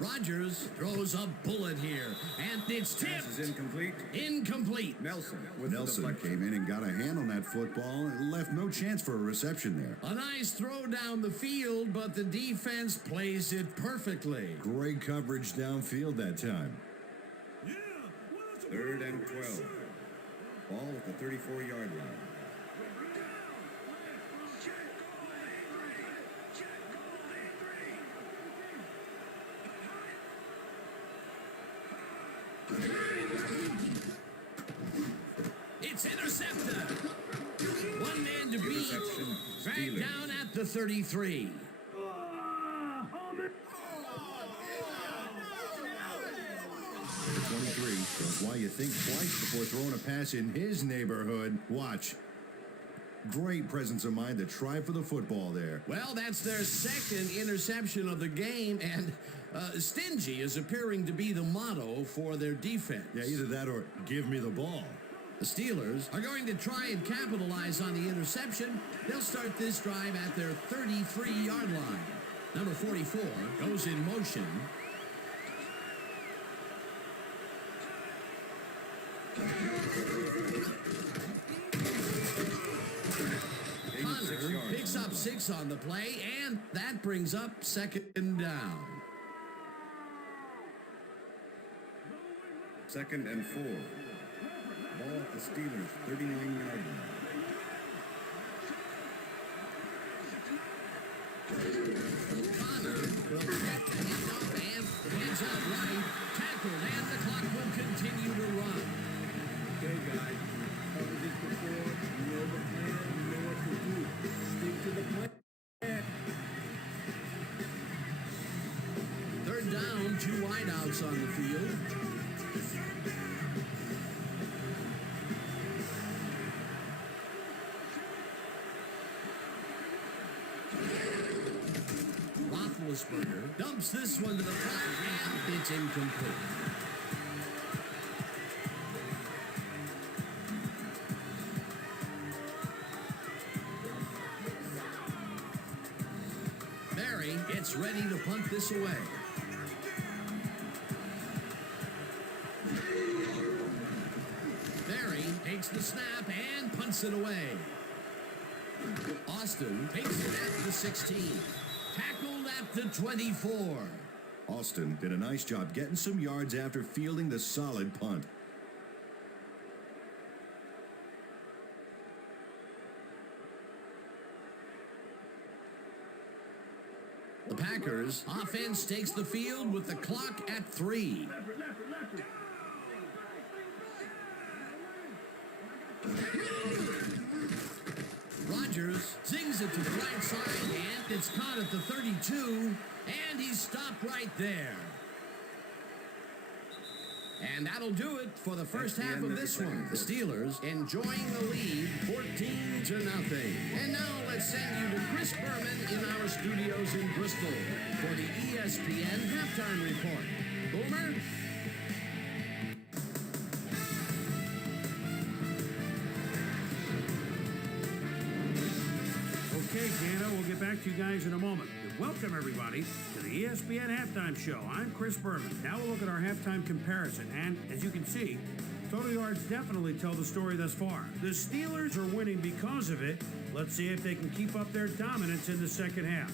Rodgers throws a bullet here, and it's Pass is tipped. incomplete. Incomplete. Nelson with Nelson the deflection. came in and got a hand on that football and left no chance for a reception there. A nice throw down the field, but the defense plays it perfectly. Great coverage downfield that time. Third and 12. Ball at the 34-yard line. It's intercepted. One man to beat. Interception. Dragged Steelers. down at the 33. 23 shows why you think twice before throwing a pass in his neighborhood. Watch. Great presence of mind to try for the football there. Well, that's their second interception of the game, and stingy is appearing to be the motto for their defense. Yeah, either that or give me the ball. The Steelers are going to try and capitalize on the interception. They'll start this drive at their 33-yard line. Number 44 goes in motion. Connor picks up 6 on the play, and that brings up second down. 2nd and 4. Ball at the Steelers' 39-yard line. Connor will get the handoff and hands out right. Tackled, and the clock will continue to run. Okay, guys. Covered this before. You know the plan. You know what to do. Stick to the plan. Third down, 2 wideouts on the field. Roethlisberger dumps this one to the front, and it's incomplete. Barry gets ready to punt this away. Barry takes the snap and punts it away. Austin takes it at the 16. Tackled at the 24. Austin did a nice job getting some yards after fielding the solid punt. The Packers offense takes the field with the clock at 3. Rodgers zings it to the right side, and it's caught at the 32, and he's stopped right there. And that'll do it for the first half of this one. The Steelers enjoying the lead 14-0. And now let's send you to Chris Berman in our studios in Bristol for the ESPN halftime report. Boomer? Okay, Dana, we'll get back to you guys in a moment. Welcome, everybody, to the ESPN Halftime Show. I'm Chris Berman. Now we'll look at our halftime comparison. And as you can see, total yards definitely tell the story thus far. The Steelers are winning because of it. Let's see if they can keep up their dominance in the second half.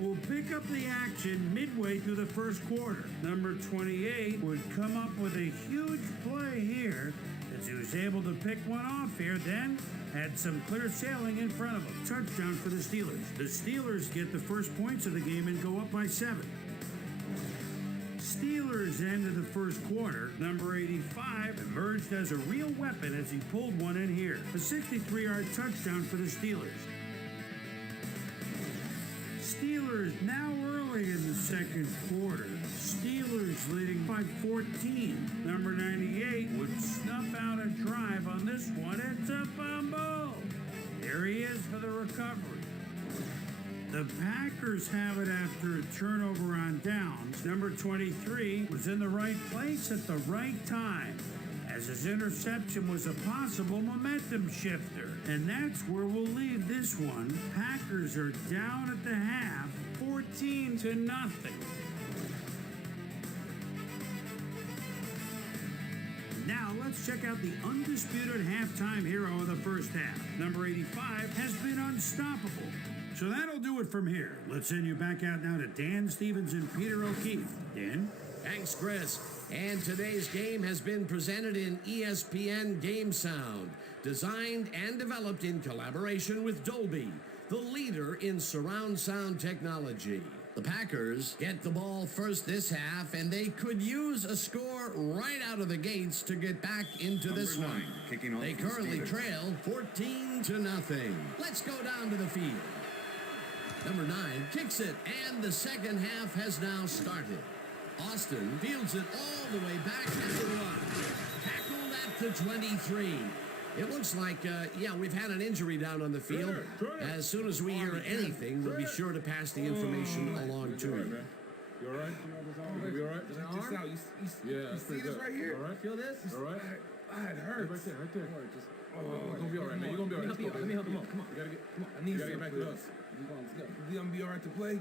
We'll pick up the action midway through the first quarter. Number 28 would come up with a huge play here as he was able to pick one off here. Then had some clear sailing in front of him. Touchdown for the Steelers. The Steelers get the first points of the game and go up by 7. Steelers ended the first quarter. Number 85 emerged as a real weapon as he pulled one in here. A 63-yard touchdown for the Steelers. Steelers now early in the second quarter. Steelers leading by 14. Number 98 would snuff out a drive on this one. It's a fumble. There he is for the recovery. The Packers have it after a turnover on downs. Number 23 was in the right place at the right time, as his interception was a possible momentum shifter. And that's where we'll leave this one. Packers are down at the half, 14-0. Now let's check out the undisputed halftime hero of the first half. Number 85 has been unstoppable. So that'll do it from here. Let's send you back out now to Dan Stevens and Peter O'Keefe. Dan? Thanks, Chris. And today's game has been presented in ESPN Game Sound, designed and developed in collaboration with Dolby, the leader in surround sound technology. The Packers get the ball first this half, and they could use a score right out of the gates to get back into this one. Kicking off They the currently Steelers. trail 14-0. Let's go down to the field. Number 9 kicks it, and the second half has now started. Austin fields it all the way back at the line. Tackled at the 23. It looks like, we've had an injury down on the field. As soon as we hear anything, we'll be sure to pass the information along to you. You all right? You be all right? Just out. You see this right here? All right? Feel this? All right? It hurts. Right there, right there. You're gonna be all right, man. You're gonna be all right. Let me help him up. Come on. You gotta get, Come on. I need you gotta some, get back please. to us. Let's go. You gonna be all right to play?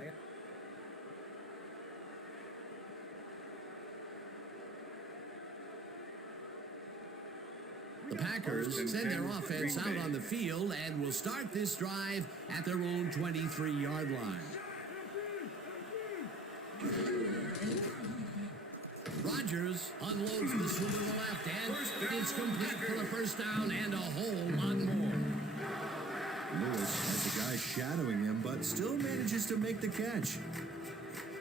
The Packers send their offense out on the field and will start this drive at their own 23-yard line. Rodgers unloads this one to the left, and it's complete for a first down and a whole lot more. Lewis has the guy shadowing him, but still manages to make the catch.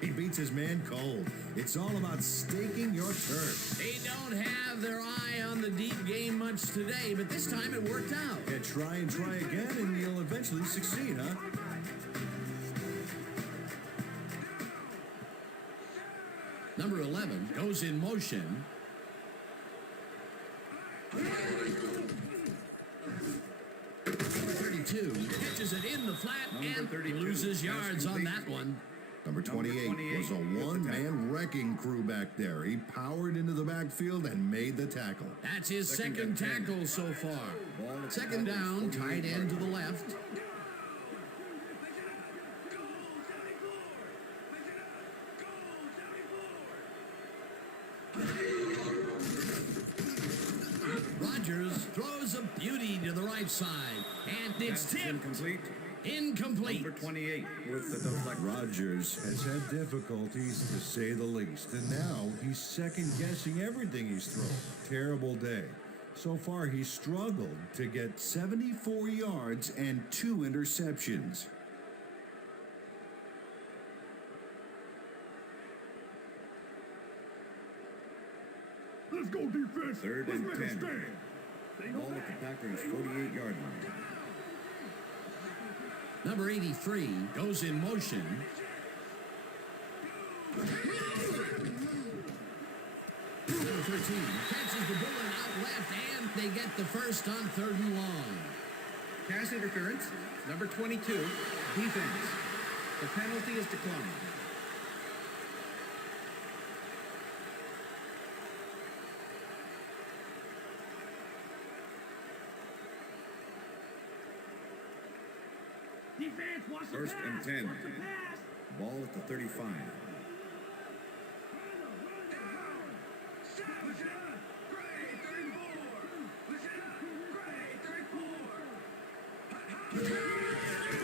He beats his man cold. It's all about staking your turf. They don't have their eye on the deep game much today, but this time it worked out. Yeah, try and try again, and you'll eventually succeed, huh? Number 11 goes in motion. Number 32 catches it in the flat and loses yards on that one. Number 28 was a one-man wrecking crew back there. He powered into the backfield and made the tackle. That's his second tackle so far. Second down, tight end to the left. Rodgers throws a beauty to the right side, and it's tipped. Incomplete. Number 28 with the deflection. Rodgers has had difficulties, to say the least, and now he's second-guessing everything he's thrown. Terrible day. So far, he's struggled to get 74 yards and 2 interceptions. Let's go defense. Third and 10. Ball at the Packers' 48-yard line. Number 83 goes in motion. Number 13 catches the bullet out left, and they get the first on 3rd and long. Pass interference, number 22, defense. The penalty is declined. Defense, watch the First and pass. 10. Watch the pass. Ball at the 35.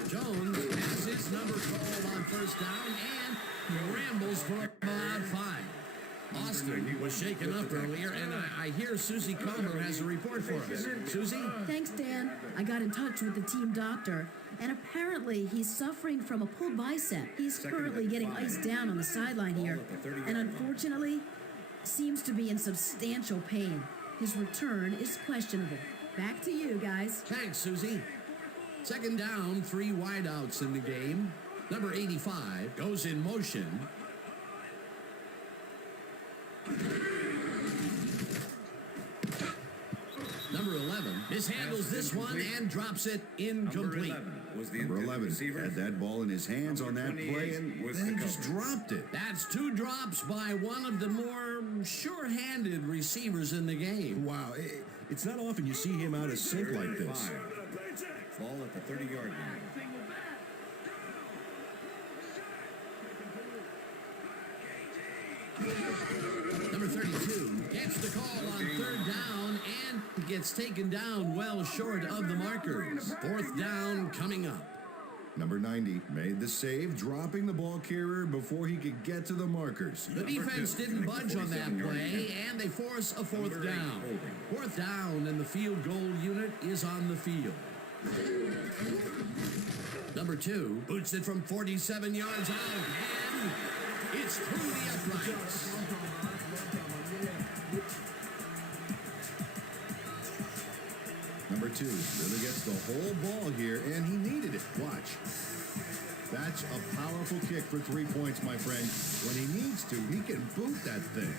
Jones has his number called on first down and rambles for about 5. Austin was shaken up earlier, and I hear Susie Comer has a report for us. Susie? Thanks, Dan. I got in touch with the team doctor, and apparently he's suffering from a pulled bicep. He's currently getting iced down on the sideline here, and unfortunately, seems to be in substantial pain. His return is questionable. Back to you, guys. Thanks, Susie. Second down, 3 wideouts in the game. Number 85 goes in motion. Number 11 mishandles this one and drops it incomplete. Number 11 had that ball in his hands on that play, and then he just dropped it. That's 2 drops by one of the more sure-handed receivers in the game. Wow, it's not often you see him out of sync like this. Ball at the 30-yard line. Number 32 gets the call on 3rd down and gets taken down well short of the markers. 4th down coming up. Number 90 made the save, dropping the ball carrier before he could get to the markers. The defense didn't budge on that play, and they force a 4th down. 4th down, and the field goal unit is on the field. Number 2 boots it from 47 yards out, It's through the uprights. Number 2 really gets the whole ball here, and he needed it. Watch. That's a powerful kick for 3 points, my friend. When he needs to, he can boot that thing.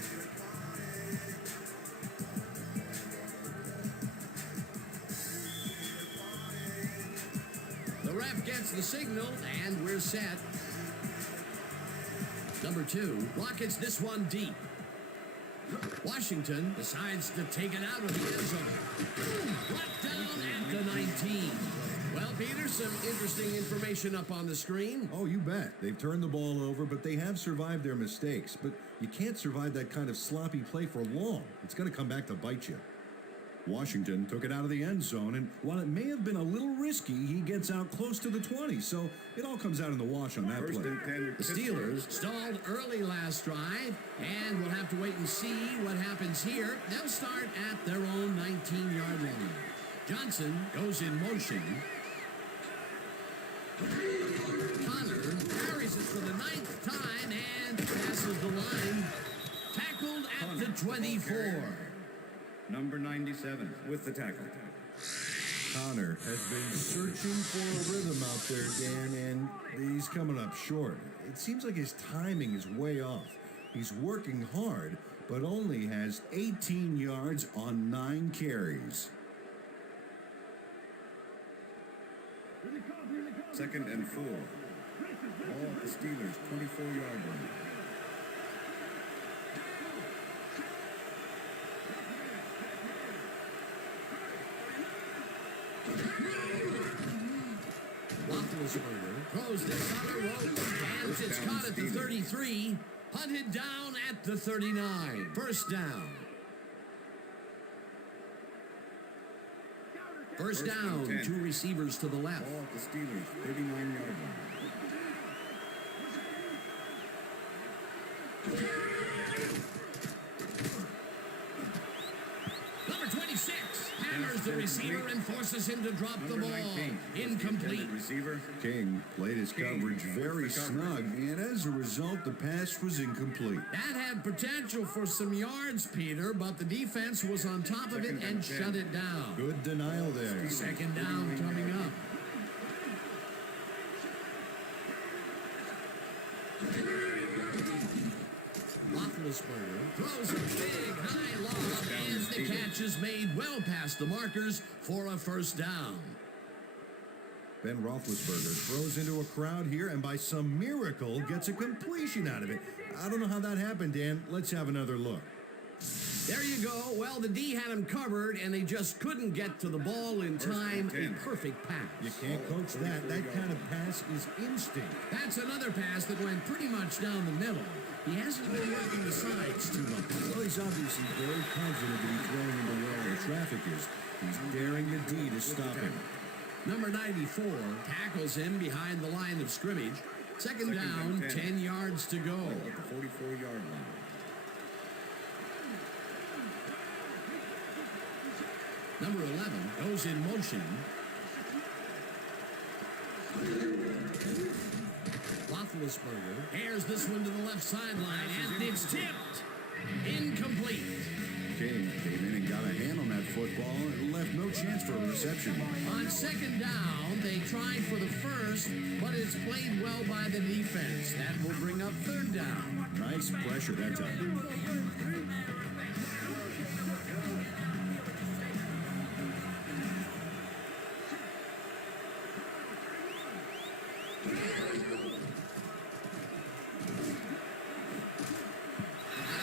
The ref gets the signal, and we're set. Number 2 rockets this one deep. Washington decides to take it out of the end zone. Brought down at the 19. Well, Peter, some interesting information up on the screen. Oh, you bet. They've turned the ball over, but they have survived their mistakes. But you can't survive that kind of sloppy play for long. It's going to come back to bite you. Washington took it out of the end zone, and while it may have been a little risky, he gets out close to the 20, so it all comes out in the wash on that First play. and 10. The Steelers stalled early last drive, and we'll have to wait and see what happens here. They'll start at their own 19-yard line. Johnson goes in motion. Connor carries it for the 9th time and passes the line. Tackled at the 24. Number 97 with the tackle. Connor has been searching for a rhythm out there, Dan, and he's coming up short. It seems like his timing is way off. He's working hard, but only has 18 yards on 9 carries. Second and 4. All at the Steelers' 24-yard line. Roethlisberger throws this on a rope, and it's caught at the 33, hunted down at the 39. First down. First down, 2 receivers to the left. All at the Steelers' 39-yard line. Number 26 hammers the receiver and forces him to drop the ball. Incomplete. Receiver. King played his coverage very snug, and as a result, the pass was incomplete. That had potential for some yards, Peter, but the defense was on top of it and shut it down. Good denial there. Second down coming up. Roethlisberger throws a big high lob, and the catch is made well past the markers for a first down. Ben Roethlisberger throws into a crowd here, and by some miracle gets a completion out of it. I don't know how that happened, Dan. Let's have another look. There you go. Well, the D had him covered, and they just couldn't get to the ball in time. A perfect pass. You can't coach that. That kind of pass is instinct. That's another pass that went pretty much down the middle. He hasn't been working the sides too much. Well, he's obviously very confident that he's throwing into where all the traffic is. He's daring the D to stop him. Number 94 tackles him behind the line of scrimmage. Second down, 10 yards to go. At the 44-yard line. Number 11 goes in motion. Roethlisberger airs this one to the left sideline, and it's tipped. Incomplete. King came in and got a hand on that football and left no chance for a reception. On second down, they tried for the first, but it's played well by the defense. That will bring up third down. Nice pressure that time.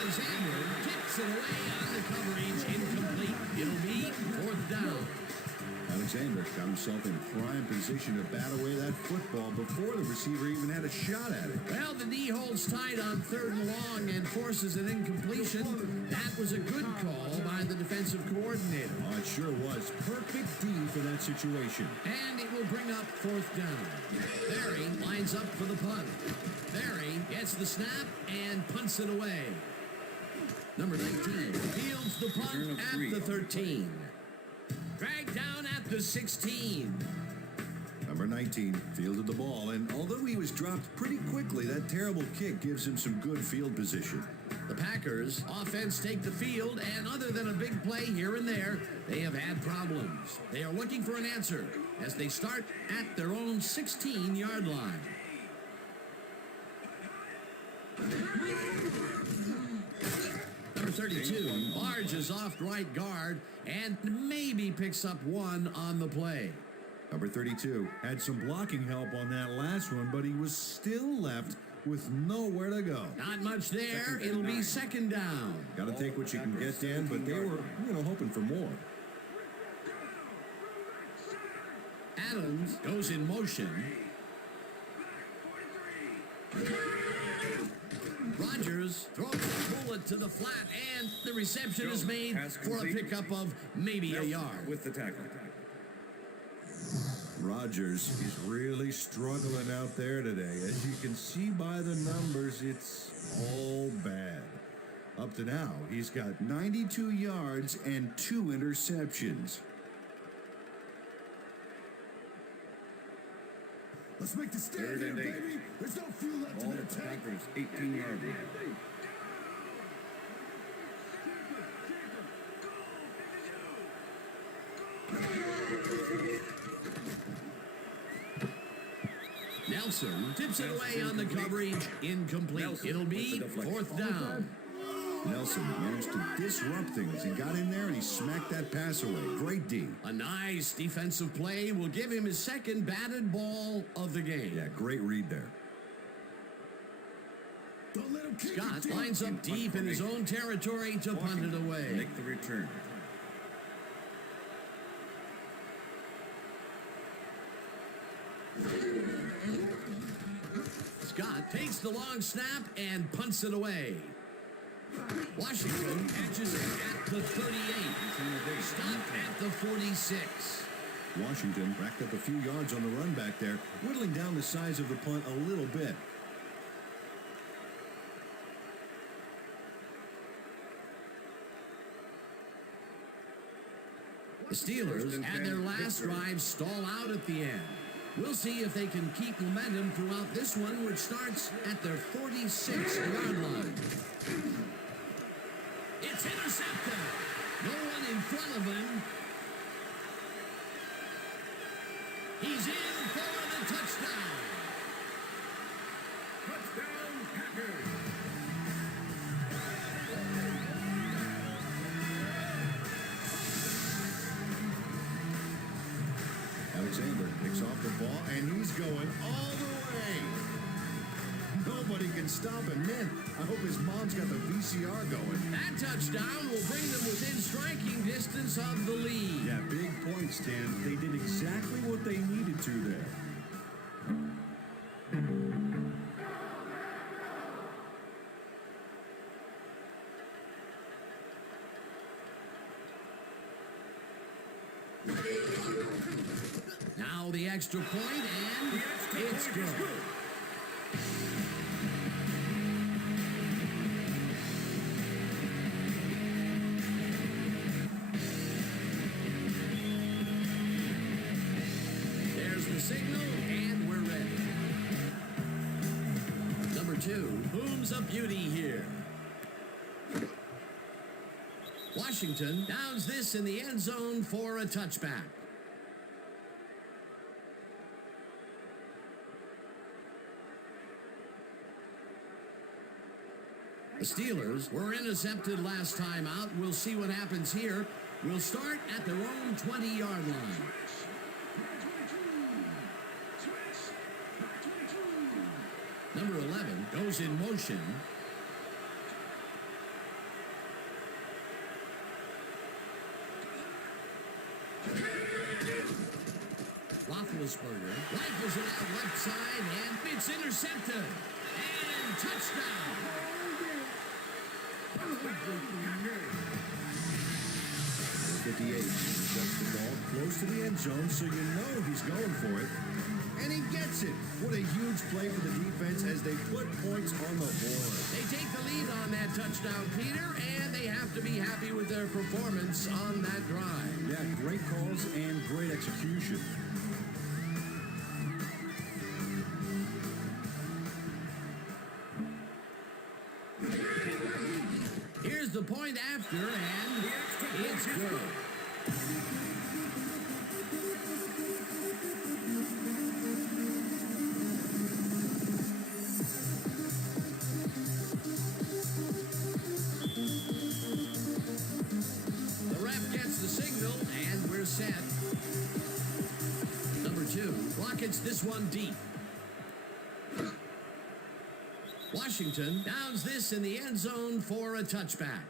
Alexander tips it away on the coverage. Incomplete. It'll be fourth down. Alexander got himself in prime position to bat away that football before the receiver even had a shot at it. Well, the D holds tight on third and long and forces an incompletion. That was a good call by the defensive coordinator. Oh, it sure was. Perfect D for that situation. And it will bring up fourth down. Berry lines up for the punt. Berry gets the snap and punts it away. Number 19 fields the punt at the 13. Dragged down at the 16. Number 19 fielded the ball, and although he was dropped pretty quickly, that terrible kick gives him some good field position. The Packers offense take the field, and other than a big play here and there, they have had problems. They are looking for an answer as they start at their own 16-yard line. Number 32 barges off right guard and maybe picks up one on the play. Number 32 had some blocking help on that last one, but he was still left with nowhere to go. Not much there. It'll be second down. Got to take what you can get, Dan, but they were, hoping for more. Adams goes in motion. Rodgers throws a bullet to the flat, and the reception is made for a pickup of maybe a yard. With the tackle. Rodgers is really struggling out there today. As you can see by the numbers, it's all bad. Up to now, he's got 92 yards and 2 interceptions. Let's make the stand Third here, and 8. baby. There's no fuel left Ball in at the the tank. Packers' 18-yard line. Nelson tips it away on the coverage. Incomplete. It'll be fourth down. Nelson managed to disrupt things. He got in there and he smacked that pass away. Great D. A nice defensive play will give him his second batted ball of the game. Yeah, great read there. Don't let him kick Scott it deep. lines up deep in his own territory to punt it away. Make the return. Scott takes the long snap and punts it away. Washington catches it at the 38. Stopped at the 46. Washington racked up a few yards on the run back there, whittling down the size of the punt a little bit. The Steelers had their last drive stall out at the end. We'll see if they can keep momentum throughout this one, which starts at their 46-yard line. It's intercepted. No one in front of him. He's in for the touchdown. Touchdown, Packers. Alexander picks off the ball, and he's going all the way. Nobody can stop him. Man, I hope his mom's got the VCR going. That touchdown will bring them within striking distance of the lead. Yeah, big points, Dan. They did exactly what they needed to there. Now the extra point, and it's good. There's the signal, and we're ready. Number 2 booms a beauty here. Washington downs this in the end zone for a touchback. The Steelers were intercepted last time out. We'll see what happens here. We'll start at their own 20-yard line. Number 11 goes in motion. Roethlisberger rifles it out left side, and it's intercepted. And touchdown. Number 58 sets the ball close to the end zone, so you know he's going for it. And he gets it. What a huge play for the defense as they put points on the board. They take the lead on that touchdown, Peter, and they have to be happy with their performance on that drive. Yeah, great calls and great execution. Here's the point after, and it's good. The ref gets the signal, and we're set. Number 2 rockets this one deep. Washington downs this in the end zone for a touchback.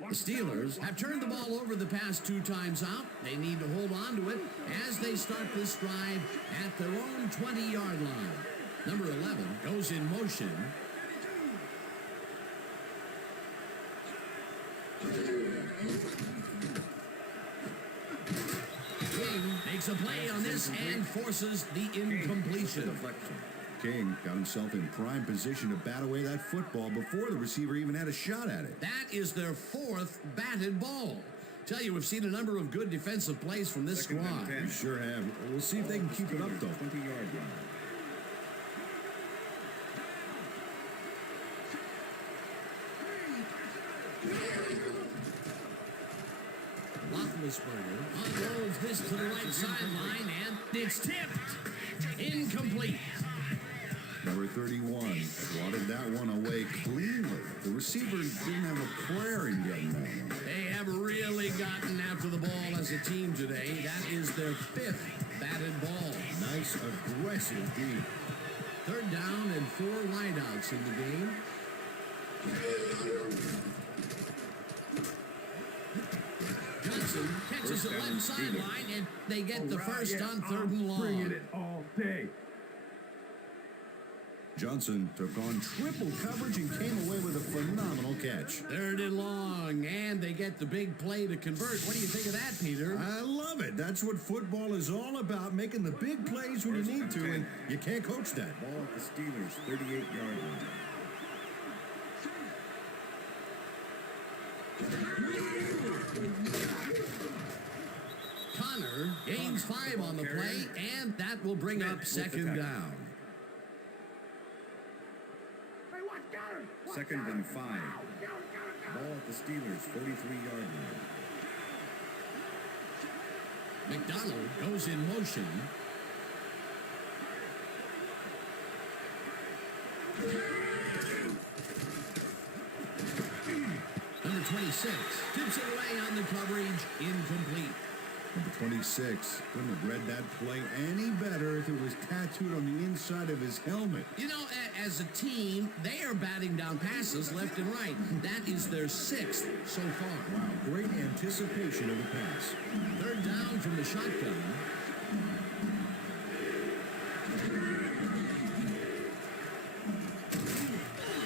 The Steelers have turned the ball over the past 2 times out. They need to hold on to it as they start this drive at their own 20-yard line. Number 11 goes in motion. King makes a play on this and forces the incompletion. Deflection. King got himself in prime position to bat away that football before the receiver even had a shot at it. That is their 4th batted ball. Tell you, we've seen a number of good defensive plays from this squad. We sure have. We'll see if they can keep it up, though. 20-yard line. Roethlisberger unloads this to the right sideline, and it's tipped. Incomplete. Number 31 swatted that one away cleanly. The receiver didn't have a prayer in getting that one. They have really gotten after the ball as a team today. That is their 5th batted ball. Nice, aggressive D. 3rd down and 4 wideouts in the game. Johnson catches the left sideline, and they get the first on 3rd and long. Bringing it all day. Johnson took on triple coverage and came away with a phenomenal catch. 3rd and long, and they get the big play to convert. What do you think of that, Peter? I love it. That's what football is all about, making the big plays when you need to, and you can't coach that. Ball at the Steelers' 38-yard line. Connor gains 5 on the play, and that will bring up 2nd down. 2nd and 5. Ball at the Steelers' 43-yard line. McDonald goes in motion. Number 26 tips it away on the coverage, incomplete. Number 26 couldn't have read that play any better if it was tattooed on the inside of his helmet. You know, as a team, they are batting down passes left and right. That is their 6th so far. Wow, great anticipation of the pass. 3rd down from the shotgun.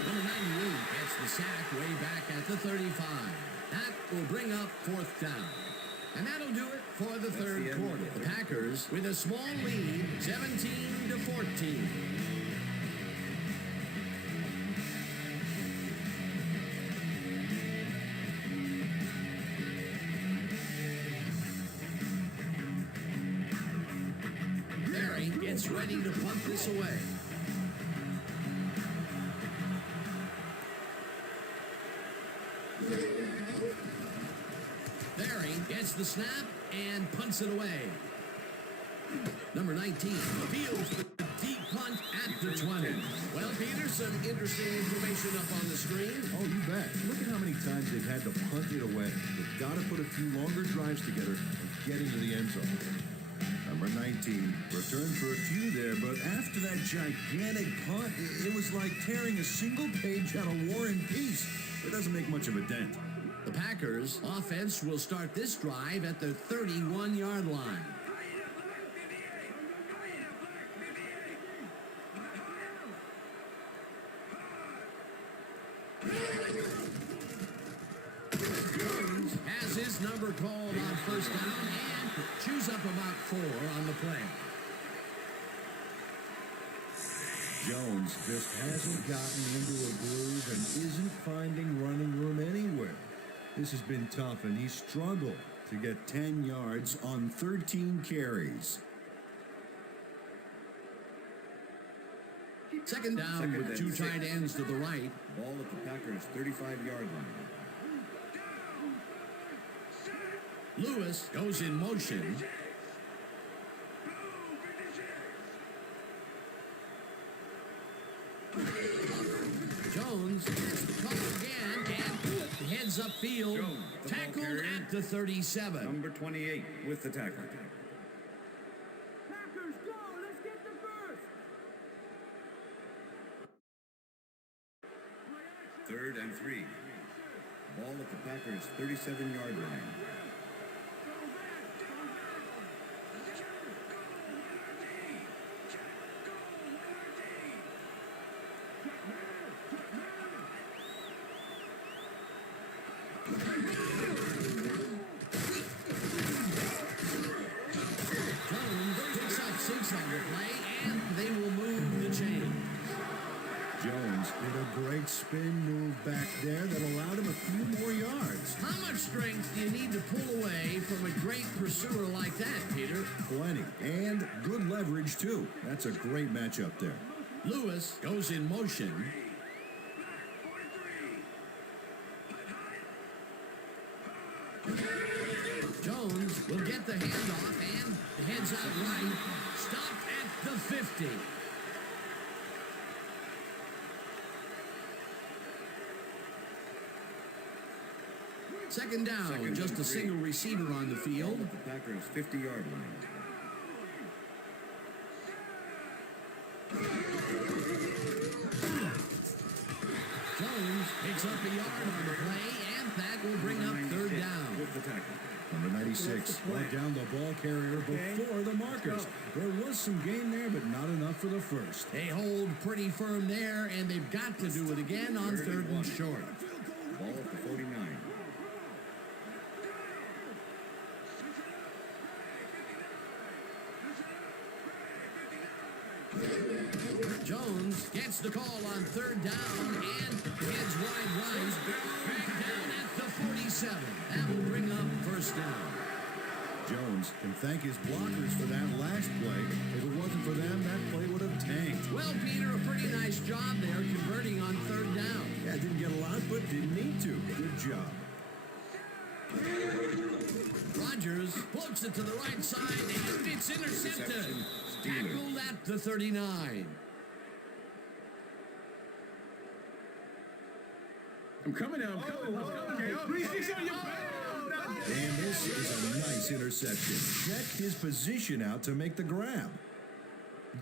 Number 98 gets the sack way back at the 35. That will bring up 4th down. And that'll do it for the 3rd quarter. The Packers with a small lead, 17-14. Barry gets ready to punt this away. Barry gets the snap and punts it away. Number 19 fields the deep punt at the 20. Well, Peter, some interesting information up on the screen. Oh, you bet. Look at how many times they've had to punt it away. They've got to put a few longer drives together and get into the end zone. Number 19 returned for a few there, but after that gigantic punt, it was like tearing a single page out of War and Peace. It doesn't make much of a dent. The Packers offense will start this drive at the 31-yard line. Jones has his number called on 1st down and chews up about 4 on the play. Jones just hasn't gotten into a groove and isn't finding running room anywhere. This has been tough, and he struggled to get 10 yards on 13 carries. Second down Second with and 2 6. tight ends to the right. Ball at the Packers' 35-yard line. Lewis goes in motion. Jones gets the call again and heads upfield. Jones, the ball Tackled carrier. at the 37. Number 28 with the tackle. Packers, go! Let's get the first! Third and 3. Ball at the Packers' 37-yard line. Jones picks up 6 on the play, and they will move the chain. Jones did a great spin move back there that allowed him a few more yards. How much strength do you need to pull away from a great pursuer like that, Peter? Plenty. And good leverage, too. That's a great matchup there. Lewis goes in motion. Jones will get the handoff and heads out right. Stopped at the 50. Second down, Second just and a 3. single receiver on the Ball field. at the Packers' 50-yard line. Jones picks up a yard on the play, and that will bring up third down. With the tackle. Number 96 brought down the ball carrier before the markers. There was some gain there, but not enough for the first. They hold pretty firm there, and they've got to do it again on third and short. Ball at the 49. Jones gets the call on third down and heads wide right. Back down at the 47. That will bring up first down. Jones can thank his blockers for that last play. If it wasn't for them, that play would have tanked. Well, Peter, a pretty nice job there converting on third down. Yeah, didn't get a lot, but didn't need to. Good job. Rodgers floats it to the right side, and it's intercepted. Interception. Tackled at the 39. I'm coming now. I'm coming. And this is a nice interception. Check his position out to make the grab.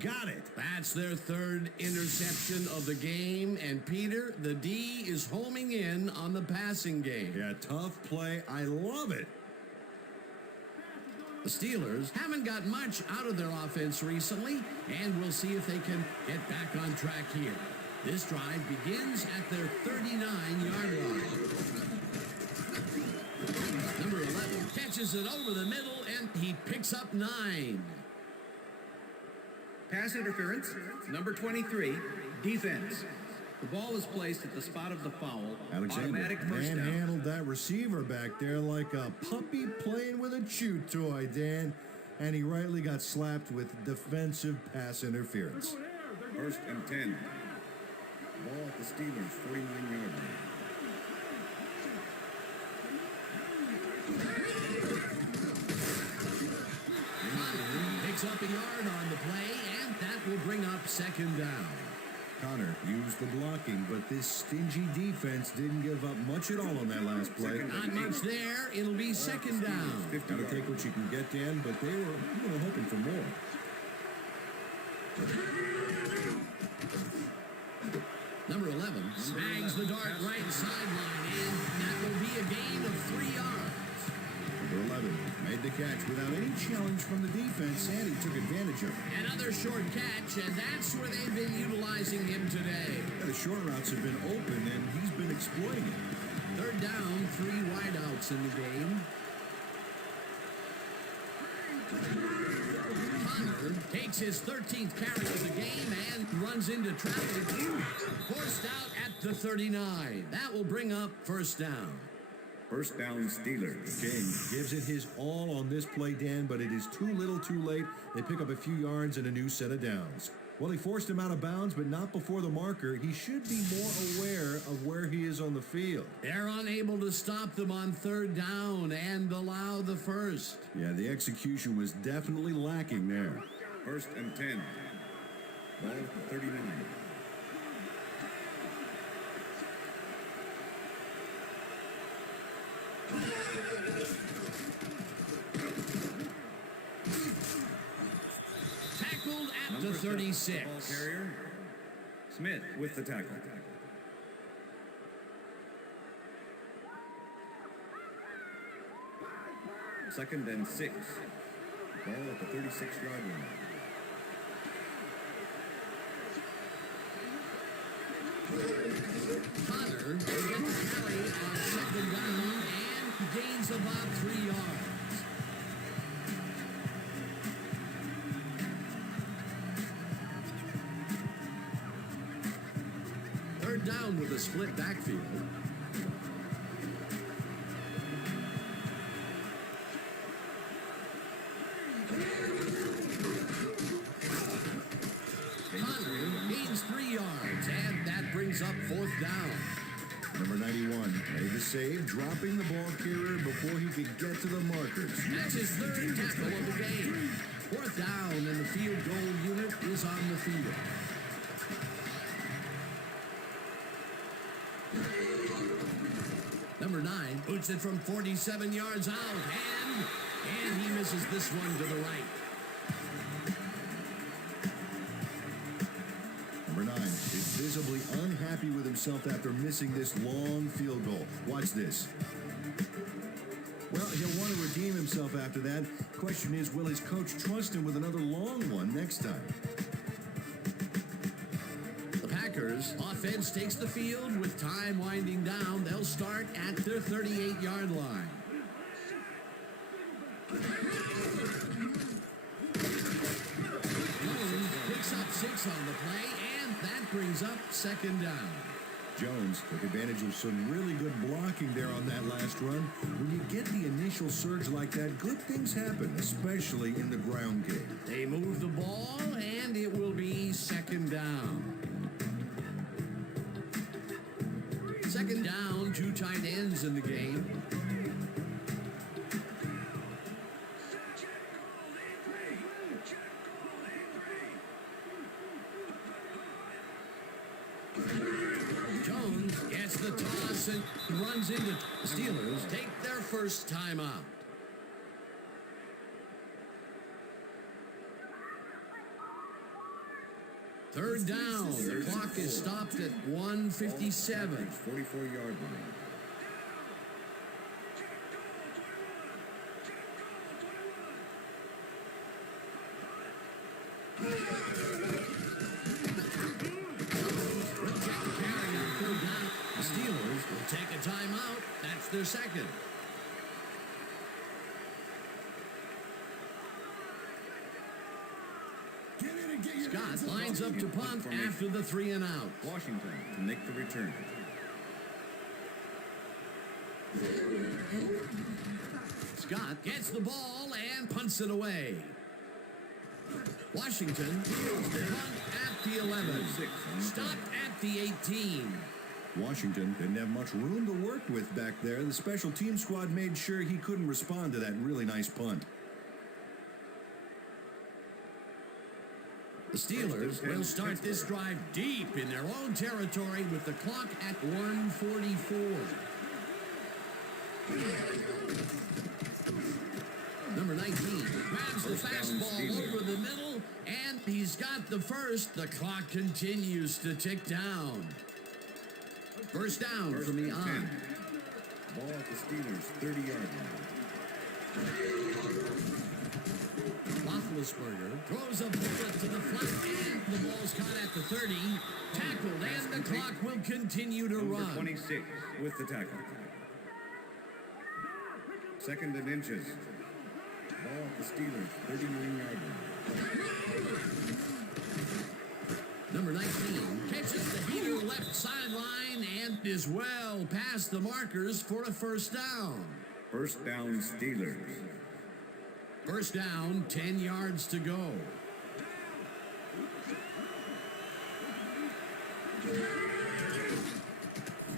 Got it. That's their third interception of the game, and Peter, the D is homing in on the passing game. Yeah, tough play. I love it. The Steelers haven't got much out of their offense recently, and we'll see if they can get back on track here. This drive begins at their 39-yard line. Number 11 catches it over the middle, and he picks up 9. Pass interference, number 23, defense. The ball is placed at the spot of the foul. Alexander Automatic first down. manhandled that receiver back there like a puppy playing with a chew toy, Dan. And he rightly got slapped with defensive pass interference. First and 10. Ball at the Steelers' 49-yard line. Picks up a yard on the play, and that will bring up second down. Connor used the blocking, but this stingy defense didn't give up much at all on that last play. Not much there. It'll be second down. Gotta take what you can get, Dan, but they were hoping for more. Number 11 snags the dart right sideline, and that will be a gain of 3 yards. Number 11 made the catch without any challenge from the defense, and he took advantage of it. Another short catch, and that's where they've been utilizing him today. Yeah, the short routes have been open, and he's been exploiting it. Third down, 3 wideouts in the game. Connor takes his 13th carry of the game and runs into traffic. Forced out at the 39. That will bring up first down. First down, Steelers. James gives it his all on this play, Dan, but it is too little too late. They pick up a few yards and a new set of downs. Well, he forced him out of bounds, but not before the marker. He should be more aware of where he is on the field. They're unable to stop them on third down and allow the first. Yeah, the execution was definitely lacking there. 1st and 10. Ball at the 39. Tackled at Number the 7, 36. ball carrier. Smith with the tackle. Second and 6. Ball at the 36-yard line. Connor will get the carry on second down and gains about 3 yards. Third down with a split backfield. Connor gains 3 yards, and that brings up 4th down. Number 91 made the save, dropping the ball carrier before he could get to the markers. That's his 3rd tackle of the game. 4th down, and the field goal unit is on the field. Number 9 boots it from 47 yards out, and he misses this one to the right. Number 9 is visibly unhappy with himself after missing this long field goal. Watch this. Well, he'll want to redeem himself after that. Question is, will his coach trust him with another long one next time? The Packers offense takes the field with time winding down. They'll start at their 38-yard line. Jones picks up 6 on the play, and that brings up 2nd down. Jones took advantage of some really good blocking there on that last run. When you get the initial surge like that, good things happen, especially in the ground game. They move the ball, and it will be 2nd down. 2nd down, 2 tight ends in the game. Jones gets the toss and runs into Steelers. Take their first time out. Third down. The clock is stopped at 1:57. 44-yard line. The Steelers will take a timeout. That's their 2nd. Scott lines up to punt after the 3 and out. Washington to make the return. Scott gets the ball and punts it away. Washington fields the punt at the 11. Stopped at the 18. Washington didn't have much room to work with back there. The special team squad made sure he couldn't respond to that really nice punt. The Steelers will start this drive deep in their own territory with the clock at 1:44. Number 19 grabs the fastball over the middle, and he's got the first. The clock continues to tick down. First down from the on. Ball at the Steelers' 30-yard line. Roethlisberger throws a bullet to the flat, and the ball's caught at the 30. Tackled, and the clock will continue to Number run. 26 with the tackle. 2nd and inches. Ball at the Steelers' 39-yard line. Number 19 catches the heater left sideline and is well past the markers for a first down. First down, Steelers. First down, 10 yards to go.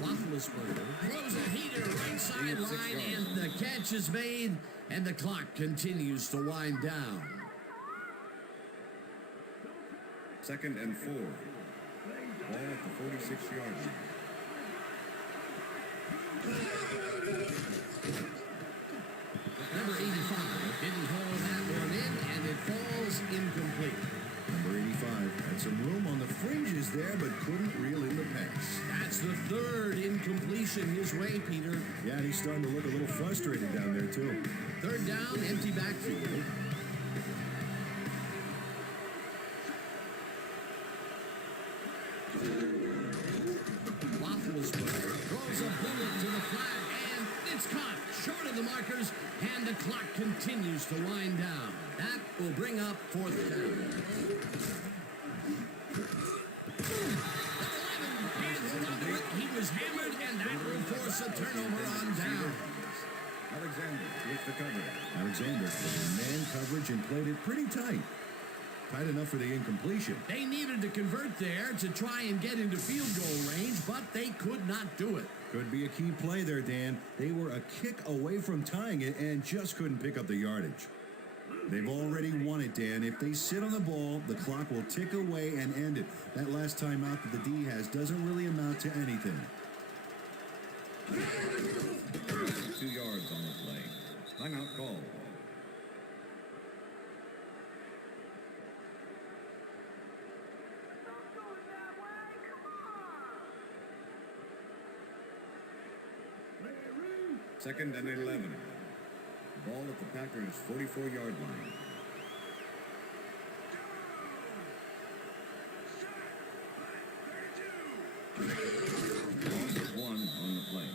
Roethlisberger throws a heater right sideline, and the catch is made, and the clock continues to wind down. 2nd and 4. Ball at the 46-yard line. Number 85 didn't call that one in, and it falls incomplete. Number 85 had some room on the fringes there, but couldn't reel in the pass. That's the 3rd incompletion his way, Peter. Yeah, and he's starting to look a little frustrated down there, too. 3rd down, empty backfield. Roethlisberger throws a bullet to the flat, and it's caught short of the markers, and the clock continues to wind down. That will bring up 4th down. He was hammered, and that will force a turnover on down. Alexander with the cover. Alexander was in man coverage and played it pretty tight. Tight enough for the incompletion. They needed to convert there to try and get into field goal range, but they could not do it. Could be a key play there, Dan. They were a kick away from tying it and just couldn't pick up the yardage. They've already won it, Dan. If they sit on the ball, the clock will tick away and end it. That last time out that the D has doesn't really amount to anything. 2 yards on the play. Timeout call. Second and 11. Ball at the Packers' 44-yard line. Loss of 1 on the play.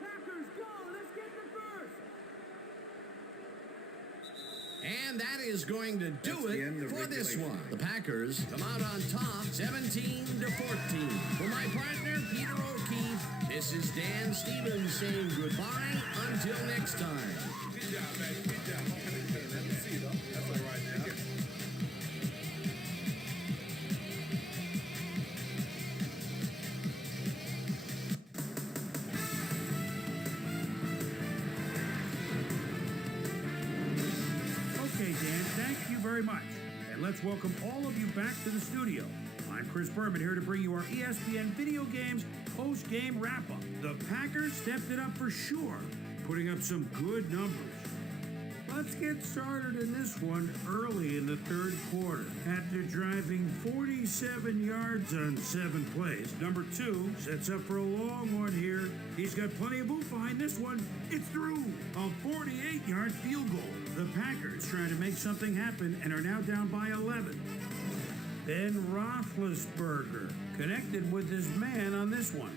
Packers, go! Let's get the first! And that is going to do That's the end it of for this regulation. one. The Packers come out on top, 17-14. For my partner, Peter O'Keefe, this is Dan Stevens saying goodbye until next time. Good job, man. Good job. Let me see, though. That's all right now. Okay, Dan, thank you very much. And let's welcome all of you back to the studio. I'm Chris Berman here to bring you our ESPN Video Games post-game wrap-up. The Packers stepped it up for sure, putting up some good numbers. Let's get started in this one early in the 3rd quarter. After driving 47 yards on 7 plays, number 2 sets up for a long one here. He's got plenty of oomph behind this one. It's through. A 48-yard field goal. The Packers trying to make something happen and are now down by 11. Then Roethlisberger connected with his man on this one.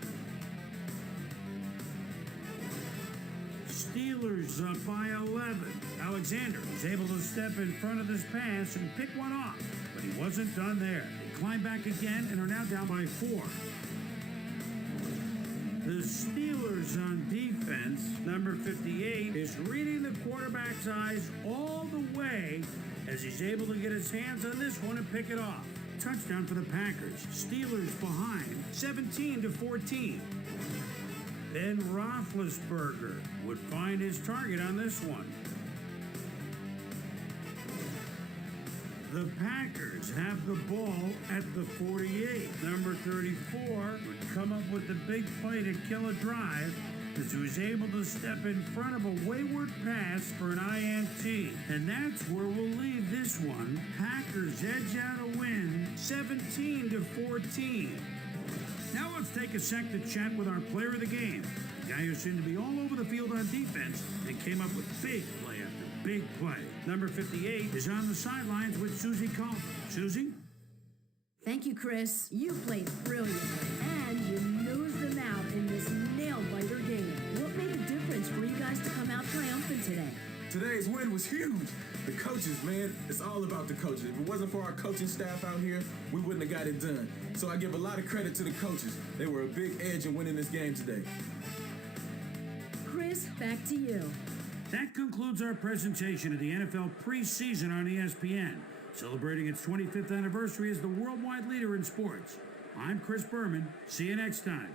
Steelers up by 11. Alexander was able to step in front of this pass and pick one off, but he wasn't done there. They climb back again and are now down by 4. The Steelers on defense, number 58, is reading the quarterback's eyes all the way as he's able to get his hands on this one and pick it off. Touchdown for the Packers. Steelers behind, 17-14. Then Roethlisberger would find his target on this one. The Packers have the ball at the 48. Number 34 would come up with the big play to kill a drive as he was able to step in front of a wayward pass for an INT. And that's where we'll leave this one. Packers edge out a win, 17-14. Now let's take a sec to chat with our player of the game, the guy who seemed to be all over the field on defense and came up with big play after big play. Number 58 is on the sidelines with Susie Calder. Susie? Thank you, Chris. You played brilliant, and you nosed them out in this nail-biter game. What made a difference for you guys to come out triumphant today? Today's win was huge. The coaches, man, it's all about the coaches. If it wasn't for our coaching staff out here, we wouldn't have got it done. So I give a lot of credit to the coaches. They were a big edge in winning this game today. Chris, back to you. That concludes our presentation of the NFL preseason on ESPN. celebrating its 25th anniversary as the worldwide leader in sports. I'm Chris Berman. See you next time.